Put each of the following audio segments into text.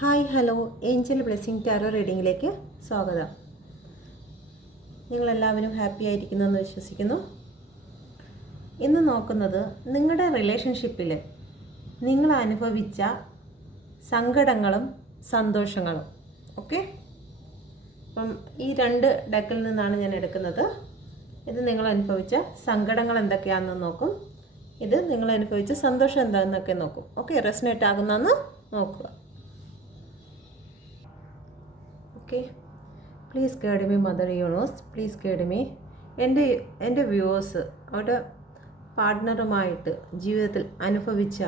Hi hello angel blessing tarot റീഡിങ്ങിലേക്ക് സ്വാഗതം. നിങ്ങളെല്ലാവരും ഹാപ്പി ആയിരിക്കുന്നെന്ന് വിശ്വസിക്കുന്നു. ഇന്ന് നോക്കുന്നത് നിങ്ങളുടെ റിലേഷൻഷിപ്പിൽ നിങ്ങൾ അനുഭവിച്ച സങ്കടങ്ങളും സന്തോഷങ്ങളും. ഓക്കെ, അപ്പം ഈ രണ്ട് ഡെക്കിൽ നിന്നാണ് ഞാൻ എടുക്കുന്നത്. ഇത് നിങ്ങൾ അനുഭവിച്ച സങ്കടങ്ങൾ എന്തൊക്കെയാണെന്ന് നോക്കും, ഇത് നിങ്ങൾ അനുഭവിച്ച സന്തോഷം എന്താണെന്നൊക്കെ നോക്കും. ഓക്കെ, റെസനേറ്റ് ആകുന്നതെന്ന് നോക്കുക. Okay, please guide me mother universe, please guide me. എൻ്റെ വ്യൂവേഴ്സ് അവരുടെ പാർട്ട്ണറുമായിട്ട് ജീവിതത്തിൽ അനുഭവിച്ച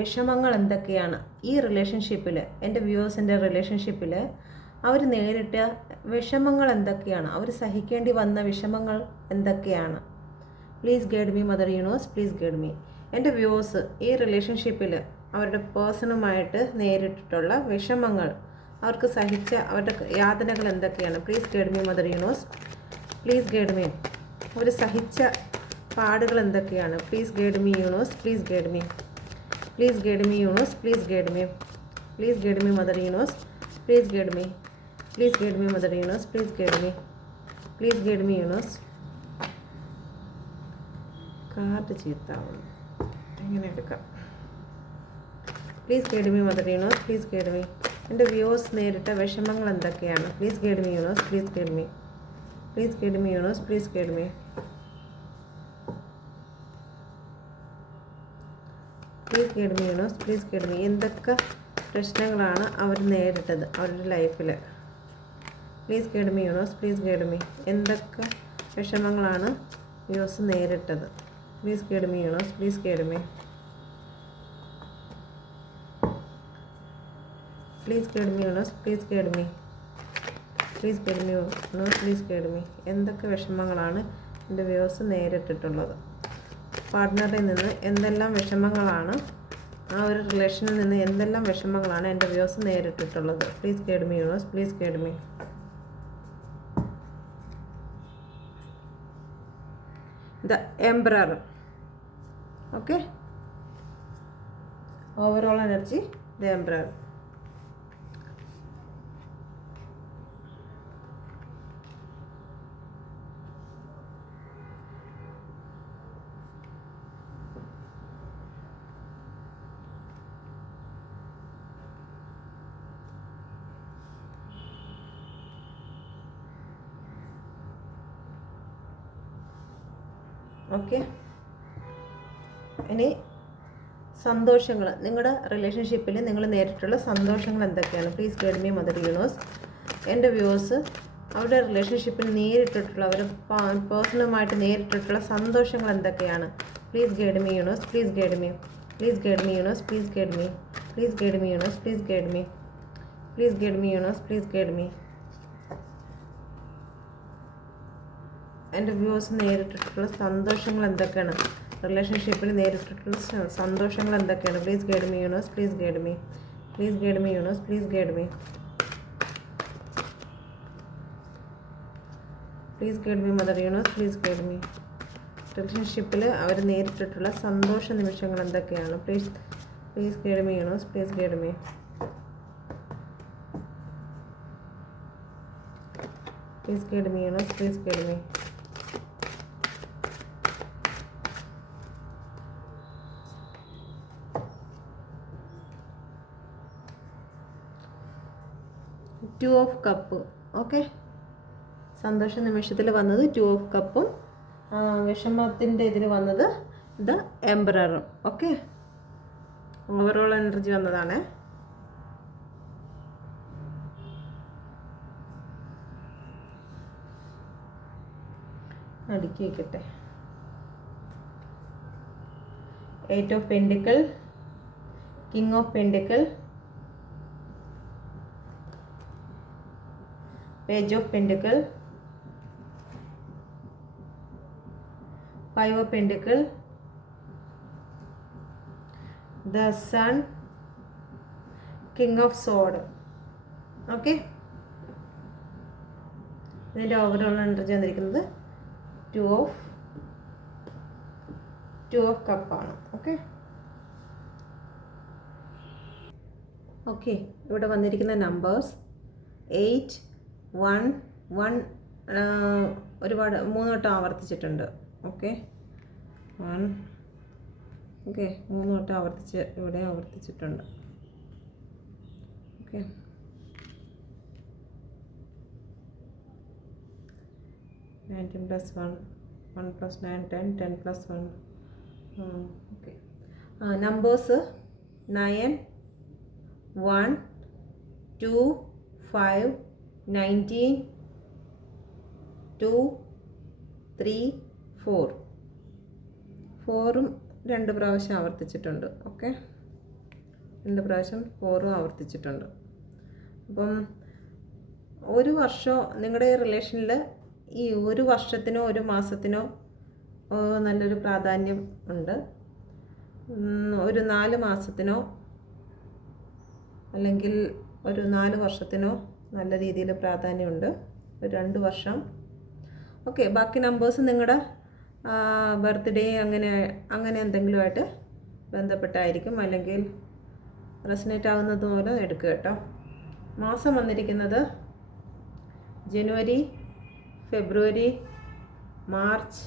വിഷമങ്ങൾ എന്തൊക്കെയാണ്, ഈ റിലേഷൻഷിപ്പിൽ എൻ്റെ വ്യൂവേഴ്സിൻ്റെ റിലേഷൻഷിപ്പിൽ അവർ നേരിട്ട വിഷമങ്ങൾ എന്തൊക്കെയാണ്, അവർ സഹിക്കേണ്ടി വന്ന വിഷമങ്ങൾ എന്തൊക്കെയാണ്. Please guide me mother universe, please guide me. എൻ്റെ വ്യൂവേഴ്സ് ഈ റിലേഷൻഷിപ്പിൽ അവരുടെ പേഴ്സണുമായിട്ട് നേരിട്ടിട്ടുള്ള വിഷമങ്ങൾ, അവർക്ക് സഹിച്ച അവരുടെ യാതനകൾ എന്തൊക്കെയാണ്. Please guide me mother universe, please guide me. അവർ സഹിച്ച പാടുകൾ എന്തൊക്കെയാണ്. Please guide me universe, please guide me. Please guide me universe, please guide me. Please guide me mother universe, please guide me. Please guide me mother universe, please guide me. Please guide me universe. Card ചീത്താവുന്നു, എങ്ങനെ എടുക്കാം. Please guide me mother universe, please guide me. എൻ്റെ viewers നേരിട്ട വിഷമങ്ങൾ എന്തൊക്കെയാണ്. Please guide me universe, please guide me. Please guide me universe, please guide me. Please guide me universe, please guide me. എന്തൊക്കെ പ്രശ്നങ്ങളാണ് അവർ നേരിട്ടത് അവരുടെ ലൈഫിൽ. Please guide me universe, please guide me. എന്തൊക്കെ വിഷമങ്ങളാണ് വ്യൂവേഴ്സ് നേരിട്ടത്. Please guide me universe, please guide me. Please guide me universe, please guide me. Please guide me universe, please guide me. എന്തൊക്കെ വിഷമങ്ങളാണ് എൻ്റെ viewers നേരിട്ടിട്ടുള്ളത്. പാർട്ട്ണറിൽ നിന്ന് എന്തെല്ലാം വിഷമങ്ങളാണ്, ആ ഒരു റിലേഷനിൽ നിന്ന് എന്തെല്ലാം വിഷമങ്ങളാണ് എൻ്റെ വ്യൂവേഴ്സ് നേരിട്ടിട്ടുള്ളത്. Please guide me universe, please guide me. The emperor. Okay, overall energy the emperor. Okay, ഇനി സന്തോഷങ്ങൾ, നിങ്ങളുടെ റിലേഷൻഷിപ്പിൽ നിങ്ങൾ നേരിട്ടുള്ള സന്തോഷങ്ങൾ എന്തൊക്കെയാണ്. Please guide me mother universe. എൻ്റെ വ്യൂവേഴ്സ് അവരുടെ റിലേഷൻഷിപ്പിൽ നേരിട്ടിട്ടുള്ള, അവരുടെ പേഴ്സണുമായിട്ട് നേരിട്ടിട്ടുള്ള സന്തോഷങ്ങൾ എന്തൊക്കെയാണ്. Please guide me universe, please guide me. Please guide me universe, please guide me. Please guide me universe, please guide me. Please guide me universe, please guide me. എൻ്റെ വ്യൂവേഴ്സ് നേരിട്ടിട്ടുള്ള സന്തോഷങ്ങൾ എന്തൊക്കെയാണ്, റിലേഷൻഷിപ്പിൽ നേരിട്ടിട്ടുള്ള സന്തോഷങ്ങൾ എന്തൊക്കെയാണ്. Please guide me universe, please guide me. Please guide me universe, please guide me. Please guide me mother universe, please guide me. റിലേഷൻഷിപ്പിൽ അവർ നേരിട്ടിട്ടുള്ള സന്തോഷ നിമിഷങ്ങൾ എന്തൊക്കെയാണ്. Please guide me universe, please guide me. Please guide me universe, please guide me. Two of cup. Okay, സന്തോഷ നിമിഷത്തിൽ വന്നത് two of കപ്പും, വിഷമത്തിൻ്റെ ഇതിൽ വന്നത് ദ എംപററും. ഓക്കെ, ഓവറോൾ എനർജി വന്നതാണ്. അടുക്കി വയ്ക്കട്ടെ. 8 of പെൻഡിക്കിൾ, king of പെൻഡിക്കിൾ, Page of Pentacle, 5 of Pentacle, the Sun, King of Sword. Okay, ഇതിൻ്റെ ഓവറോൾ എനർജി വന്നിരിക്കുന്നത് ടു ഓഫ് കപ്പാണ്. ഓക്കെ, ഓക്കെ, ഇവിടെ വന്നിരിക്കുന്ന നമ്പേഴ്സ് 8 1 1 ഒരുപാട് 3 വട്ടം ആവർത്തിച്ചിട്ടുണ്ട്. ഓക്കെ, 1 ഓക്കെ 3 വട്ടം ആവർത്തിച്ച് ഇവിടെ ആവർത്തിച്ചിട്ടുണ്ട്. ഓക്കെ, 19 + 1 1 + 9 10 10 + 1. ഓക്കെ, നമ്പേഴ്സ് 9 1 2 5 19 2 3 4 4ഉം 2 പ്രാവശ്യം ആവർത്തിച്ചിട്ടുണ്ട്. ഓക്കെ, 2 പ്രാവശ്യം 4ഉം ആവർത്തിച്ചിട്ടുണ്ട്. അപ്പം ഒരു വർഷം നിങ്ങളുടെ റിലേഷനിൽ ഈ ഒരു വർഷത്തിനോ ഒരു മാസത്തിനോ നല്ലൊരു പ്രാധാന്യം ഉണ്ട്. ഒരു 4 മാസത്തിനോ അല്ലെങ്കിൽ ഒരു 4 വർഷത്തിനോ നല്ല രീതിയിൽ പ്രാധാന്യമുണ്ട്. ഒരു 2 വർഷം. ഓക്കെ, ബാക്കി നമ്പേഴ്സ് നിങ്ങളുടെ ബർത്ത്ഡേ അങ്ങനെ എന്തെങ്കിലുമായിട്ട് ബന്ധപ്പെട്ടായിരിക്കും, അല്ലെങ്കിൽ റെസനേറ്റ് ആവുന്നത് പോലെ എടുക്കുക കേട്ടോ. മാസം വന്നിരിക്കുന്നത് ജനുവരി, ഫെബ്രുവരി, March,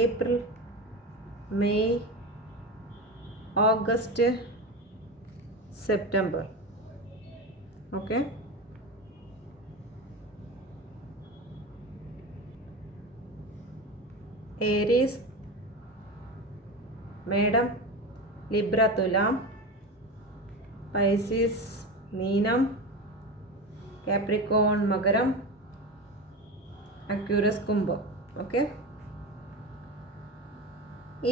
April, May, August, September. Okay, Aries, മേടം, ലിബ്ര തുലാം, പൈസിസ് മീനം, കാപ്രിക്കോൺ മകരം, അക്യൂറസ് കുംഭം. ഓക്കെ,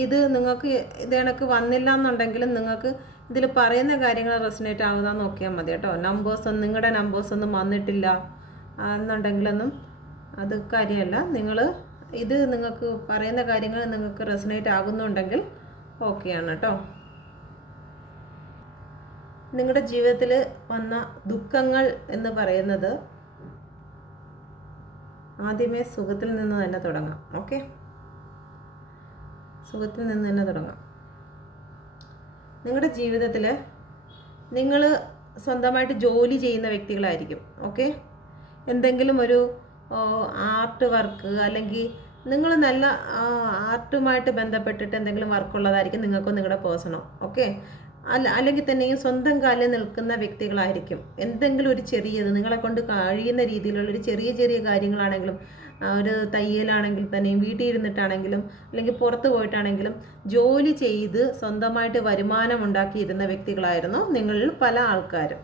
ഇത് നിങ്ങൾക്ക് ഇത് കണക്ക് വന്നില്ല എന്നുണ്ടെങ്കിലും നിങ്ങൾക്ക് ഇതിൽ പറയുന്ന കാര്യങ്ങൾ റെസനേറ്റ് ആവുക നോക്കിയാൽ മതി കേട്ടോ. നിങ്ങളുടെ നമ്പേഴ്സൊന്നും വന്നിട്ടില്ല എന്നുണ്ടെങ്കിലൊന്നും അത് കാര്യമല്ല. ഇത് നിങ്ങൾക്ക് പറയുന്ന കാര്യങ്ങൾ നിങ്ങൾക്ക് റെസനേറ്റ് ആകുന്നുണ്ടെങ്കിൽ ഓക്കെയാണ് കേട്ടോ. നിങ്ങളുടെ ജീവിതത്തിൽ വന്ന ദുഃഖങ്ങൾ എന്ന് പറയുന്നത് ആദ്യമേ സുഖത്തിൽ നിന്ന് തന്നെ തുടങ്ങാം. ഓക്കെ, സുഖത്തിൽ നിന്ന് തന്നെ തുടങ്ങാം. നിങ്ങളുടെ ജീവിതത്തിൽ നിങ്ങൾ സ്വന്തമായിട്ട് ജോലി ചെയ്യുന്ന വ്യക്തികളായിരിക്കും. ഓക്കെ, എന്തെങ്കിലും ഒരു ആർട്ട് വർക്ക് അല്ലെങ്കിൽ നിങ്ങൾ നല്ല ആർട്ടുമായിട്ട് ബന്ധപ്പെട്ടിട്ട് എന്തെങ്കിലും വർക്കുള്ളതായിരിക്കും നിങ്ങൾക്കോ നിങ്ങളുടെ പേഴ്സണോ. ഓക്കെ, അല്ലെങ്കിൽ തന്നെയും സ്വന്തം കാലിൽ നിൽക്കുന്ന വ്യക്തികളായിരിക്കും. എന്തെങ്കിലും ഒരു ചെറിയത് നിങ്ങളെ കൊണ്ട് കഴിയുന്ന രീതിയിലുള്ളൊരു ചെറിയ ചെറിയ കാര്യങ്ങളാണെങ്കിലും, ഒരു തയ്യലാണെങ്കിൽ തന്നെയും, വീട്ടിൽ ഇരുന്നിട്ടാണെങ്കിലും അല്ലെങ്കിൽ പുറത്ത് പോയിട്ടാണെങ്കിലും ജോലി ചെയ്ത് സ്വന്തമായിട്ട് വരുമാനം ഉണ്ടാക്കിയിരുന്ന വ്യക്തികളായിരുന്നു നിങ്ങളിൽ പല ആൾക്കാരും.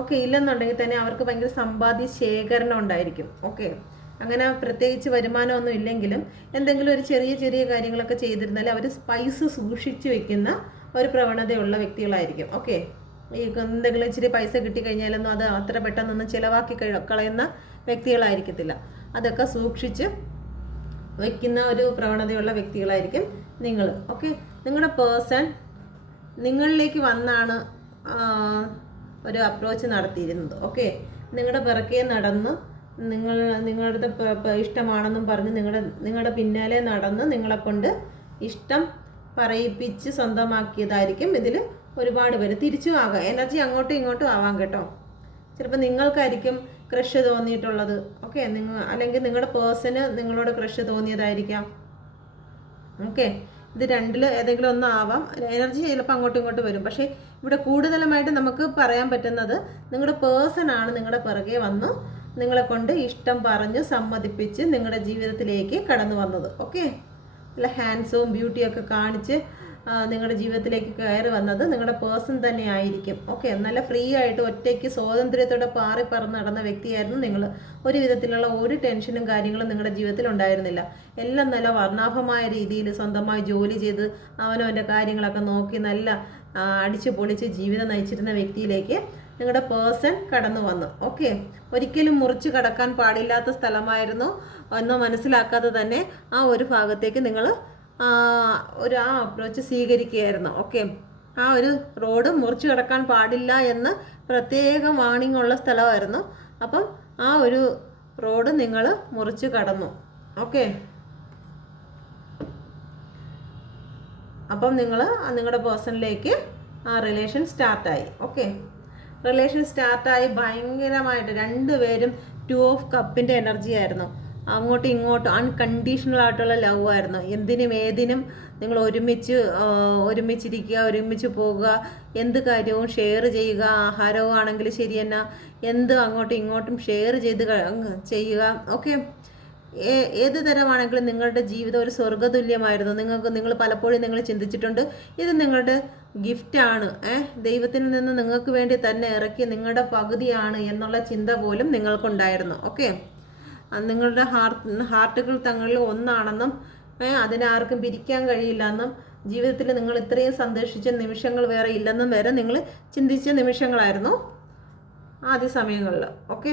ഓക്കെ, ഇല്ലെന്നുണ്ടെങ്കിൽ തന്നെ അവർക്ക് ഭയങ്കര സമ്പാദ്യ ശേഖരണം ഉണ്ടായിരിക്കും. ഓക്കെ, അങ്ങനെ പ്രത്യേകിച്ച് വരുമാനമൊന്നും ഇല്ലെങ്കിലും എന്തെങ്കിലും ഒരു ചെറിയ ചെറിയ കാര്യങ്ങളൊക്കെ ചെയ്തിരുന്നാൽ അവർ പൈസ സൂക്ഷിച്ച് വെക്കുന്ന ഒരു പ്രവണതയുള്ള വ്യക്തികളായിരിക്കും. ഓക്കെ, ഈ എന്തെങ്കിലും ഇച്ചിരി പൈസ കിട്ടിക്കഴിഞ്ഞാലൊന്നും അത് അത്ര പെട്ടെന്നൊന്നും ചിലവാക്കി കളയുന്ന വ്യക്തികളായിരിക്കത്തില്ല. അതൊക്കെ സൂക്ഷിച്ച് വയ്ക്കുന്ന ഒരു പ്രവണതയുള്ള വ്യക്തികളായിരിക്കും നിങ്ങൾ. ഓക്കെ, നിങ്ങളുടെ പേഴ്സൺ നിങ്ങളിലേക്ക് വന്നാണ് ഒരു അപ്രോച്ച് നടത്തിയിരുന്നത്. ഓക്കെ, നിങ്ങളുടെ പിറകെ നടന്ന് നിങ്ങളുടെ ഇഷ്ടമാണെന്നും പറഞ്ഞ് നിങ്ങളുടെ പിന്നാലെ നടന്ന് നിങ്ങളെക്കൊണ്ട് ഇഷ്ടം പറയിപ്പിച്ച് സ്വന്തമാക്കിയതായിരിക്കും ഇതിൽ ഒരുപാട് പേര്. തിരിച്ചും ആകാം, എനർജി അങ്ങോട്ടും ഇങ്ങോട്ടും ആവാം കേട്ടോ. ചിലപ്പോൾ നിങ്ങൾക്കായിരിക്കും ക്രഷ് തോന്നിയിട്ടുള്ളത്. ഓക്കെ, അല്ലെങ്കിൽ നിങ്ങളുടെ പേഴ്സണ് നിങ്ങളോട് ക്രഷ് തോന്നിയതായിരിക്കാം. ഓക്കെ, ഇത് രണ്ടിൽ ഏതെങ്കിലും ഒന്നും ആവാം. എനർജി ചിലപ്പോൾ അങ്ങോട്ടും ഇങ്ങോട്ടും വരും. പക്ഷേ ഇവിടെ കൂടുതലുമായിട്ട് നമുക്ക് പറയാൻ പറ്റുന്നത് നിങ്ങളുടെ പേഴ്സണാണ് നിങ്ങളുടെ പിറകെ വന്ന് നിങ്ങളെ കൊണ്ട് ഇഷ്ടം പറഞ്ഞ് സമ്മതിപ്പിച്ച് നിങ്ങളുടെ ജീവിതത്തിലേക്ക് കടന്നു വന്നത്. ഓക്കെ, നല്ല ഹാൻഡ്സും ബ്യൂട്ടിയൊക്കെ കാണിച്ച് നിങ്ങളുടെ ജീവിതത്തിലേക്ക് കയറി വന്നത് നിങ്ങളുടെ പേഴ്സൺ തന്നെ ആയിരിക്കും. ഓക്കെ, നല്ല ഫ്രീ ആയിട്ട് ഒറ്റയ്ക്ക് സ്വാതന്ത്ര്യത്തോടെ പാറി പറന്ന് നടന്ന വ്യക്തിയായിരുന്നു നിങ്ങൾ. ഒരു വിധത്തിലുള്ള ഒരു ടെൻഷനും കാര്യങ്ങളും നിങ്ങളുടെ ജീവിതത്തിൽ ഉണ്ടായിരുന്നില്ല. എല്ലാം നല്ല വർണ്ണാഭമായ രീതിയിൽ സ്വന്തമായി ജോലി ചെയ്ത് അവനവൻ്റെ കാര്യങ്ങളൊക്കെ നോക്കി നല്ല അടിച്ചു പൊളിച്ച് ജീവിതം നയിച്ചിരുന്ന വ്യക്തിയിലേക്ക് നിങ്ങളുടെ പേഴ്സൺ കടന്നു വന്നു. ഓക്കെ, ഒരിക്കലും മുറിച്ച് കടക്കാൻ പാടില്ലാത്ത സ്ഥലമായിരുന്നു എന്ന് മനസ്സിലാക്കാതെ തന്നെ ആ ഒരു ഭാഗത്തേക്ക് നിങ്ങൾ ആ അപ്രോച്ച് സ്വീകരിക്കുകയായിരുന്നു. ഓക്കെ, ആ ഒരു റോഡ് മുറിച്ച് കടക്കാൻ പാടില്ല എന്ന് പ്രത്യേകം വാണിംഗ് ഉള്ള സ്ഥലമായിരുന്നു. അപ്പം ആ ഒരു റോഡ് നിങ്ങൾ മുറിച്ച് കടന്നു. ഓക്കെ, അപ്പം നിങ്ങൾ നിങ്ങളുടെ പേഴ്സണിലേക്ക് ആ റിലേഷൻ സ്റ്റാർട്ടായി. ഓക്കെ, റിലേഷൻ സ്റ്റാർട്ടായി ഭയങ്കരമായിട്ട് രണ്ടുപേരും 2 ഓഫ് കപ്പിൻ്റെ എനർജി ആയിരുന്നു. അങ്ങോട്ടും ഇങ്ങോട്ടും അൺകണ്ടീഷണൽ ആയിട്ടുള്ള ലവ് ആയിരുന്നു. എന്തിനും ഏതിനും നിങ്ങൾ ഒരുമിച്ചിരിക്കുക, ഒരുമിച്ച് പോകുക, എന്ത് കാര്യവും ഷെയർ ചെയ്യുക, ആഹാരവും ആണെങ്കിൽ ശരി തന്നെ, എന്ത് അങ്ങോട്ടും ഇങ്ങോട്ടും ഷെയർ ചെയ്യുക. ഓക്കെ, ഏത് തരമാണെങ്കിലും നിങ്ങളുടെ ജീവിതം ഒരു സ്വർഗ്ഗതുല്യമായിരുന്നു. നിങ്ങൾ പലപ്പോഴും നിങ്ങൾ ചിന്തിച്ചിട്ടുണ്ട്, ഇത് നിങ്ങളുടെ ഗിഫ്റ്റാണ്, ദൈവത്തിൽ നിന്ന് നിങ്ങൾക്ക് വേണ്ടി തന്നെ ഇറക്കി നിങ്ങളുടെ പകുതിയാണ് എന്നുള്ള ചിന്ത പോലും നിങ്ങൾക്കുണ്ടായിരുന്നു. ഓക്കെ, നിങ്ങളുടെ ഹാർട്ടുകൾ തങ്ങളിൽ ഒന്നാണെന്നും അതിനാർക്കും പിരിക്കാൻ കഴിയില്ല എന്നും ജീവിതത്തിൽ നിങ്ങൾ ഇത്രയും സന്തോഷിച്ച നിമിഷങ്ങൾ വേറെ ഇല്ലെന്നും വരെ നിങ്ങൾ ചിന്തിച്ച നിമിഷങ്ങളായിരുന്നു ആദ്യ സമയങ്ങളിൽ. ഓക്കെ,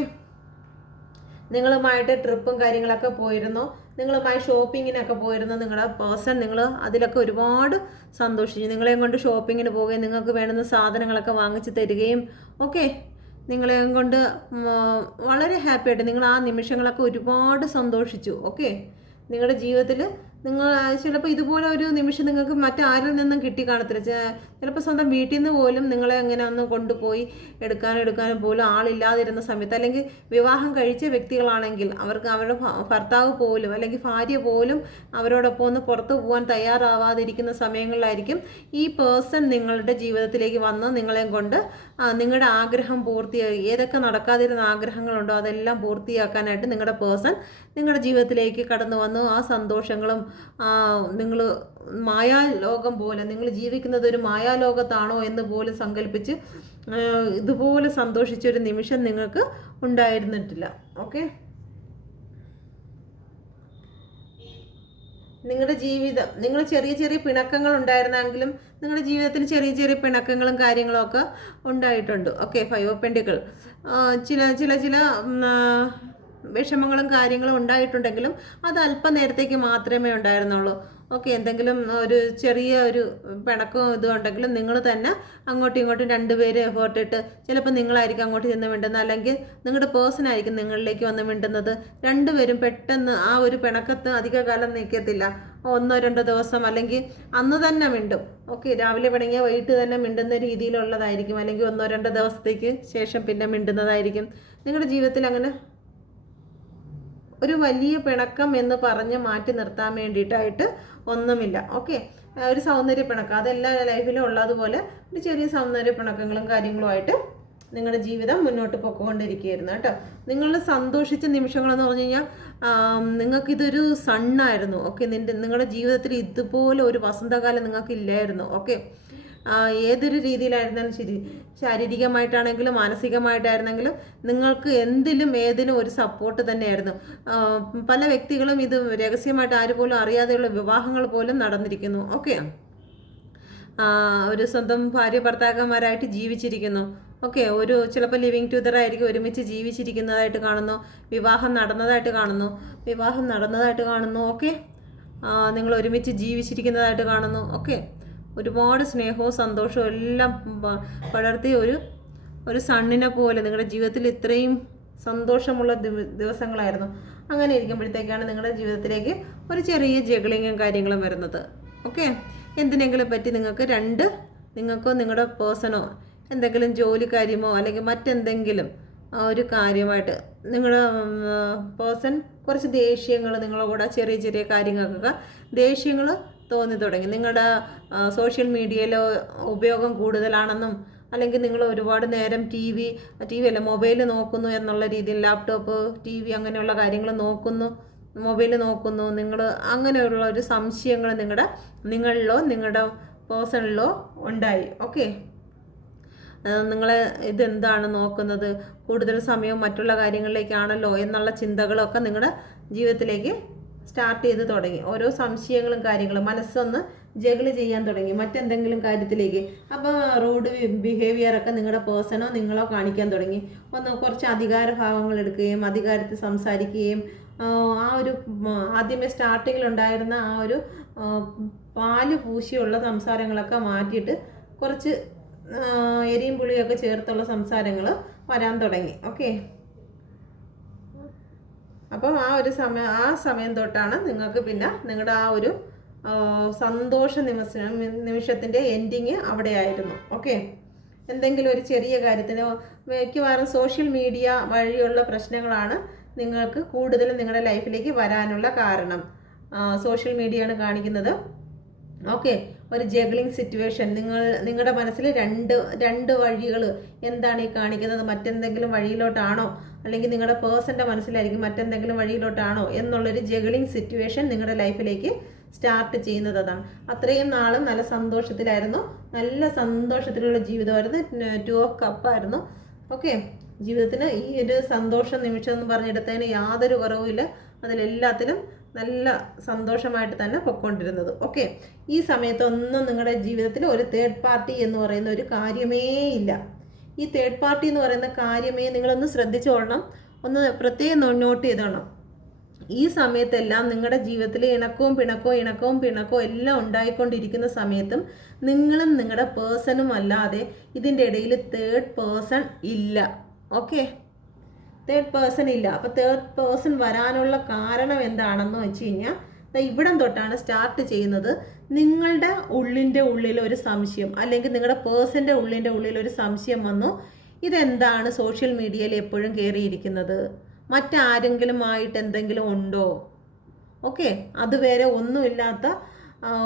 നിങ്ങളുമായിട്ട് ട്രിപ്പും കാര്യങ്ങളൊക്കെ പോയിരുന്നു, നിങ്ങളുമായി ഷോപ്പിങ്ങിനൊക്കെ പോയിരുന്നു. നിങ്ങളുടെ പേഴ്സൺ നിങ്ങൾ അതിലൊക്കെ ഒരുപാട് സന്തോഷിച്ചു. നിങ്ങളെയും കൊണ്ട് ഷോപ്പിങ്ങിന് പോവുകയും നിങ്ങൾക്ക് വേണ്ടുന്ന സാധനങ്ങളൊക്കെ വാങ്ങിച്ച് തരികയും ഓക്കെ, നിങ്ങളെയും കൊണ്ട് വളരെ ഹാപ്പി ആയിട്ട് നിങ്ങൾ ആ നിമിഷങ്ങളൊക്കെ ഒരുപാട് സന്തോഷിച്ചു. ഓക്കെ, നിങ്ങളുടെ ജീവിതത്തിൽ നിങ്ങൾ ചിലപ്പോൾ ഇതുപോലെ ഒരു നിമിഷം നിങ്ങൾക്ക് മറ്റാരിൽ നിന്നും കിട്ടിക്കാണത്തില്ല. ചിലപ്പോൾ സ്വന്തം വീട്ടിൽ നിന്ന് പോലും നിങ്ങളെ അങ്ങനെ ഒന്ന് കൊണ്ടുപോയി എടുക്കാനും പോലും ആളില്ലാതിരുന്ന സമയത്ത്, അല്ലെങ്കിൽ വിവാഹം കഴിച്ച വ്യക്തികളാണെങ്കിൽ അവരുടെ ഭർത്താവ് പോലും അല്ലെങ്കിൽ ഭാര്യ പോലും അവരോടൊപ്പം ഒന്ന് പുറത്തു പോകാൻ തയ്യാറാവാതിരിക്കുന്ന സമയങ്ങളിലായിരിക്കും ഈ പേഴ്സൺ നിങ്ങളുടെ ജീവിതത്തിലേക്ക് വന്ന് നിങ്ങളെയും കൊണ്ട് നിങ്ങളുടെ ആഗ്രഹം പൂർത്തിയായി, ഏതൊക്കെ നടക്കാതിരുന്ന ആഗ്രഹങ്ങളുണ്ടോ അതെല്ലാം പൂർത്തിയാക്കാനായിട്ട് നിങ്ങളുടെ പേഴ്സൺ നിങ്ങളുടെ ജീവിതത്തിലേക്ക് കടന്നു വന്നു. ആ സന്തോഷങ്ങളും നിങ്ങൾ മായാലോകം പോലെ, നിങ്ങൾ ജീവിക്കുന്നത് ഒരു മായാലോകത്താണോ എന്ന് പോലും സങ്കല്പിച്ച് ഇതുപോലെ സന്തോഷിച്ചൊരു നിമിഷം നിങ്ങൾക്ക് ഉണ്ടായിരുന്നിട്ടില്ല. ഓക്കെ, നിങ്ങളുടെ ജീവിതം, നിങ്ങൾ ചെറിയ ചെറിയ പിണക്കങ്ങൾ ഉണ്ടായിരുന്നെങ്കിലും നിങ്ങളുടെ ജീവിതത്തിൽ ചെറിയ ചെറിയ പിണക്കങ്ങളും കാര്യങ്ങളും ഒക്കെ ഉണ്ടായിട്ടുണ്ട്. ഓക്കെ, 5 ഓഫ് പെന്റിക്കിൾ ചില വിഷമങ്ങളും കാര്യങ്ങളും ഉണ്ടായിട്ടുണ്ടെങ്കിലും അത് അല്പനേരത്തേക്ക് മാത്രമേ ഉണ്ടായിരുന്നുള്ളൂ. ഓക്കെ, എന്തെങ്കിലും ഒരു ചെറിയ ഒരു പിണക്കവും ഇതും ഉണ്ടെങ്കിലും നിങ്ങൾ തന്നെ അങ്ങോട്ടും ഇങ്ങോട്ടും രണ്ടുപേരും എഫേർട്ട് ഇട്ട്, ചിലപ്പോൾ നിങ്ങളായിരിക്കും അങ്ങോട്ട് ചെന്ന് മിണ്ടുന്നത്, അല്ലെങ്കിൽ നിങ്ങളുടെ പേഴ്സൺ ആയിരിക്കും നിങ്ങളിലേക്ക് വന്ന് മിണ്ടുന്നത്. രണ്ടുപേരും പെട്ടെന്ന് ആ ഒരു പിണക്കത്ത് അധികകാലം നിൽക്കത്തില്ല. 1-2 ദിവസം അല്ലെങ്കിൽ അന്ന് തന്നെ മിണ്ടും. ഓക്കെ, രാവിലെ പിണങ്ങിയ വൈകിട്ട് തന്നെ മിണ്ടുന്ന രീതിയിലുള്ളതായിരിക്കും, അല്ലെങ്കിൽ 1-2 ദിവസത്തേക്ക് ശേഷം പിന്നെ മിണ്ടുന്നതായിരിക്കും. നിങ്ങളുടെ ജീവിതത്തിൽ അങ്ങനെ ഒരു വലിയ പിണക്കം എന്ന് പറഞ്ഞ് മാറ്റി നിർത്താൻ വേണ്ടിയിട്ടായിട്ട് ഒന്നുമില്ല. ഓക്കെ, ഒരു സൗന്ദര്യ പിണക്കം അതെല്ലാ ലൈഫിലും ഉള്ളതുപോലെ ഒരു ചെറിയ സൗന്ദര്യ പിണക്കങ്ങളും കാര്യങ്ങളുമായിട്ട് നിങ്ങളുടെ ജീവിതം മുന്നോട്ട് പൊയ്ക്കൊണ്ടിരിക്കുകയായിരുന്നു കേട്ടോ. നിങ്ങൾ സന്തോഷിച്ച നിമിഷങ്ങളെന്ന് പറഞ്ഞു കഴിഞ്ഞാൽ നിങ്ങൾക്കിതൊരു സണ്ണായിരുന്നു. ഓക്കെ, നിങ്ങളുടെ ജീവിതത്തിൽ ഇതുപോലെ ഒരു വസന്തകാലം നിങ്ങൾക്ക് ഇല്ലായിരുന്നു. ഓക്കെ, ഏതൊരു രീതിയിലായിരുന്നാലും ശരി, ശാരീരികമായിട്ടാണെങ്കിലും മാനസികമായിട്ടായിരുന്നെങ്കിലും നിങ്ങൾക്ക് എന്തിലും ഏതിനും ഒരു സപ്പോർട്ട് തന്നെയായിരുന്നു. പല വ്യക്തികളും ഇത് രഹസ്യമായിട്ട് ആര് പോലും അറിയാതെയുള്ള വിവാഹങ്ങൾ പോലും നടന്നിരിക്കുന്നു. ഓക്കെ, ഒരു സ്വന്തം ഭാര്യ ഭർത്താക്കന്മാരായിട്ട് ജീവിച്ചിരിക്കുന്നു. ഓക്കെ, ഒരു ചിലപ്പോൾ ലിവിങ് ടുഗദർ ആയിരിക്കും, ഒരുമിച്ച് ജീവിച്ചിരിക്കുന്നതായിട്ട് കാണുന്നു, വിവാഹം നടന്നതായിട്ട് കാണുന്നു. ഓക്കെ, നിങ്ങൾ ഒരുമിച്ച് ജീവിച്ചിരിക്കുന്നതായിട്ട് കാണുന്നു. ഓക്കെ, ഒരുപാട് സ്നേഹവും സന്തോഷവും എല്ലാം പടർത്തിയ ഒരു സണ്ണിനെ പോലെ നിങ്ങളുടെ ജീവിതത്തിൽ ഇത്രയും സന്തോഷമുള്ള ദിവസങ്ങളായിരുന്നു. അങ്ങനെ ഇരിക്കുമ്പോഴത്തേക്കാണ് നിങ്ങളുടെ ജീവിതത്തിലേക്ക് ഒരു ചെറിയ ജഗ്ലിങ്ങും കാര്യങ്ങളും വരുന്നത്. ഓക്കെ, എന്തിനെങ്കിലും പറ്റി നിങ്ങൾക്കോ നിങ്ങളുടെ പേഴ്സണോ എന്തെങ്കിലും ജോലി കാര്യമോ അല്ലെങ്കിൽ മറ്റെന്തെങ്കിലും ഒരു കാര്യമായിട്ട് നിങ്ങളുടെ പേഴ്സൺ കുറച്ച് ദേഷ്യങ്ങൾ നിങ്ങളുടെ കൂടെ ചെറിയ ചെറിയ കാര്യങ്ങൾക്കൊക്കെ ദേഷ്യങ്ങൾ തോന്നി തുടങ്ങി. നിങ്ങളുടെ സോഷ്യൽ മീഡിയയിലെ ഉപയോഗം കൂടുതലാണെന്നും, അല്ലെങ്കിൽ നിങ്ങൾ ഒരുപാട് നേരം ടി വി അല്ല മൊബൈൽ നോക്കുന്നു എന്നുള്ള രീതിയിൽ, ലാപ്ടോപ്പ് TV അങ്ങനെയുള്ള കാര്യങ്ങൾ മൊബൈൽ നോക്കുന്നു, നിങ്ങൾ അങ്ങനെയുള്ള ഒരു സംശയങ്ങൾ നിങ്ങളിലോ നിങ്ങളുടെ പേഴ്സണിലോ ഉണ്ടായി. ഓക്കെ, നിങ്ങളെ ഇതെന്താണ് നോക്കുന്നത്, കൂടുതൽ സമയം മറ്റുള്ള കാര്യങ്ങളിലേക്കാണല്ലോ എന്നുള്ള ചിന്തകളൊക്കെ നിങ്ങളുടെ ജീവിതത്തിലേക്ക് സ്റ്റാർട്ട് ചെയ്ത് തുടങ്ങി. ഓരോ സംശയങ്ങളും കാര്യങ്ങളും മനസ്സൊന്ന് ജഗിൾ ചെയ്യാൻ തുടങ്ങി മറ്റെന്തെങ്കിലും കാര്യത്തിലേക്ക്. അപ്പോൾ റൂഡ് ബിഹേവിയറൊക്കെ നിങ്ങളുടെ പേഴ്സണോ നിങ്ങളോ കാണിക്കാൻ തുടങ്ങി. കുറച്ച് അധികാരഭാവങ്ങൾ എടുക്കുകയും അധികാരത്തിൽ സംസാരിക്കുകയും ആ ഒരു ആദ്യമേ സ്റ്റാർട്ടിങ്ങിലുണ്ടായിരുന്ന ആ ഒരു പാല് പൂശിയുള്ള സംസാരങ്ങളൊക്കെ മാറ്റിയിട്ട് കുറച്ച് എരിയും പുളിയൊക്കെ ചേർത്തുള്ള സംസാരങ്ങൾ വരാൻ തുടങ്ങി. ഓക്കെ, അപ്പം ആ സമയം തൊട്ടാണ് നിങ്ങൾക്ക് പിന്നെ നിങ്ങളുടെ ആ ഒരു സന്തോഷ നിമിഷത്തിൻ്റെ എൻഡിങ് അവിടെയായിരുന്നു. ഓക്കെ, എന്തെങ്കിലും ഒരു ചെറിയ കാര്യത്തിന് മിക്കവാറും സോഷ്യൽ മീഡിയ വഴിയുള്ള പ്രശ്നങ്ങളാണ് നിങ്ങൾക്ക് കൂടുതലും നിങ്ങളുടെ ലൈഫിലേക്ക് വരാനുള്ള കാരണം. സോഷ്യൽ മീഡിയയാണ് കാണിക്കുന്നത്. ഓക്കെ, ഒരു ജഗ്ലിംഗ് സിറ്റുവേഷൻ, നിങ്ങളുടെ മനസ്സിൽ രണ്ട് വഴികൾ എന്താണ് ഈ കാണിക്കുന്നത്, മറ്റെന്തെങ്കിലും വഴിയിലോട്ടാണോ അല്ലെങ്കിൽ നിങ്ങളുടെ പേഴ്സൻ്റെ മനസ്സിലായിരിക്കും മറ്റെന്തെങ്കിലും വഴിയിലോട്ടാണോ എന്നുള്ളൊരു ജഗ്ലിംഗ് സിറ്റുവേഷൻ നിങ്ങളുടെ ലൈഫിലേക്ക് സ്റ്റാർട്ട് ചെയ്യുന്നത്. അതാണ്. അത്രയും നാളും നല്ല സന്തോഷത്തിലായിരുന്നു, നല്ല സന്തോഷത്തിലുള്ള ജീവിതമായിരുന്നു. 2 ഓഫ് കപ്പായിരുന്നു. ഓക്കെ, ജീവിതത്തിന് ഈ ഒരു സന്തോഷ നിമിഷം എന്ന് പറഞ്ഞെടുത്തതിന് യാതൊരു കുറവുമില്ല. അതിലെല്ലാത്തിലും നല്ല സന്തോഷമായിട്ട് തന്നെ പൊയ്ക്കൊണ്ടിരുന്നത്. ഓക്കെ, ഈ സമയത്തൊന്നും നിങ്ങളുടെ ജീവിതത്തിൽ ഒരു തേർഡ് പാർട്ടി എന്ന് പറയുന്ന ഒരു കാര്യമേ ഇല്ല. ഈ തേർഡ് പാർട്ടി എന്ന് പറയുന്ന കാര്യമേ നിങ്ങളൊന്ന് ശ്രദ്ധിച്ചോളണം, ഒന്ന് പ്രത്യേകം നോട്ട് ചെയ്തോളണം. ഈ സമയത്തെല്ലാം നിങ്ങളുടെ ജീവിതത്തിൽ ഇണക്കവും പിണക്കവും എല്ലാം ഉണ്ടായിക്കൊണ്ടിരിക്കുന്ന സമയത്തും നിങ്ങളും നിങ്ങളുടെ പേഴ്സണും അല്ലാതെ ഇതിൻ്റെ ഇടയിൽ തേർഡ് പേഴ്സൺ ഇല്ല. ഓക്കെ, തേർഡ് പേഴ്സൺ ഇല്ല. അപ്പോൾ തേർഡ് പേഴ്സൺ വരാനുള്ള കാരണം എന്താണെന്ന് വെച്ച് കഴിഞ്ഞാൽ ഇവിടം തൊട്ടാണ് സ്റ്റാർട്ട് ചെയ്യുന്നത്. നിങ്ങളുടെ ഉള്ളിൻ്റെ ഉള്ളിൽ ഒരു സംശയം, അല്ലെങ്കിൽ നിങ്ങളുടെ പേഴ്സൻ്റെ ഉള്ളിൻ്റെ ഉള്ളിൽ ഒരു സംശയം വന്നു, ഇതെന്താണ് സോഷ്യൽ മീഡിയയിൽ എപ്പോഴും കയറിയിരിക്കുന്നത്, മറ്റാരെങ്കിലുമായിട്ട് എന്തെങ്കിലും ഉണ്ടോ? ഓക്കെ, അതുവരെ ഒന്നുമില്ലാത്ത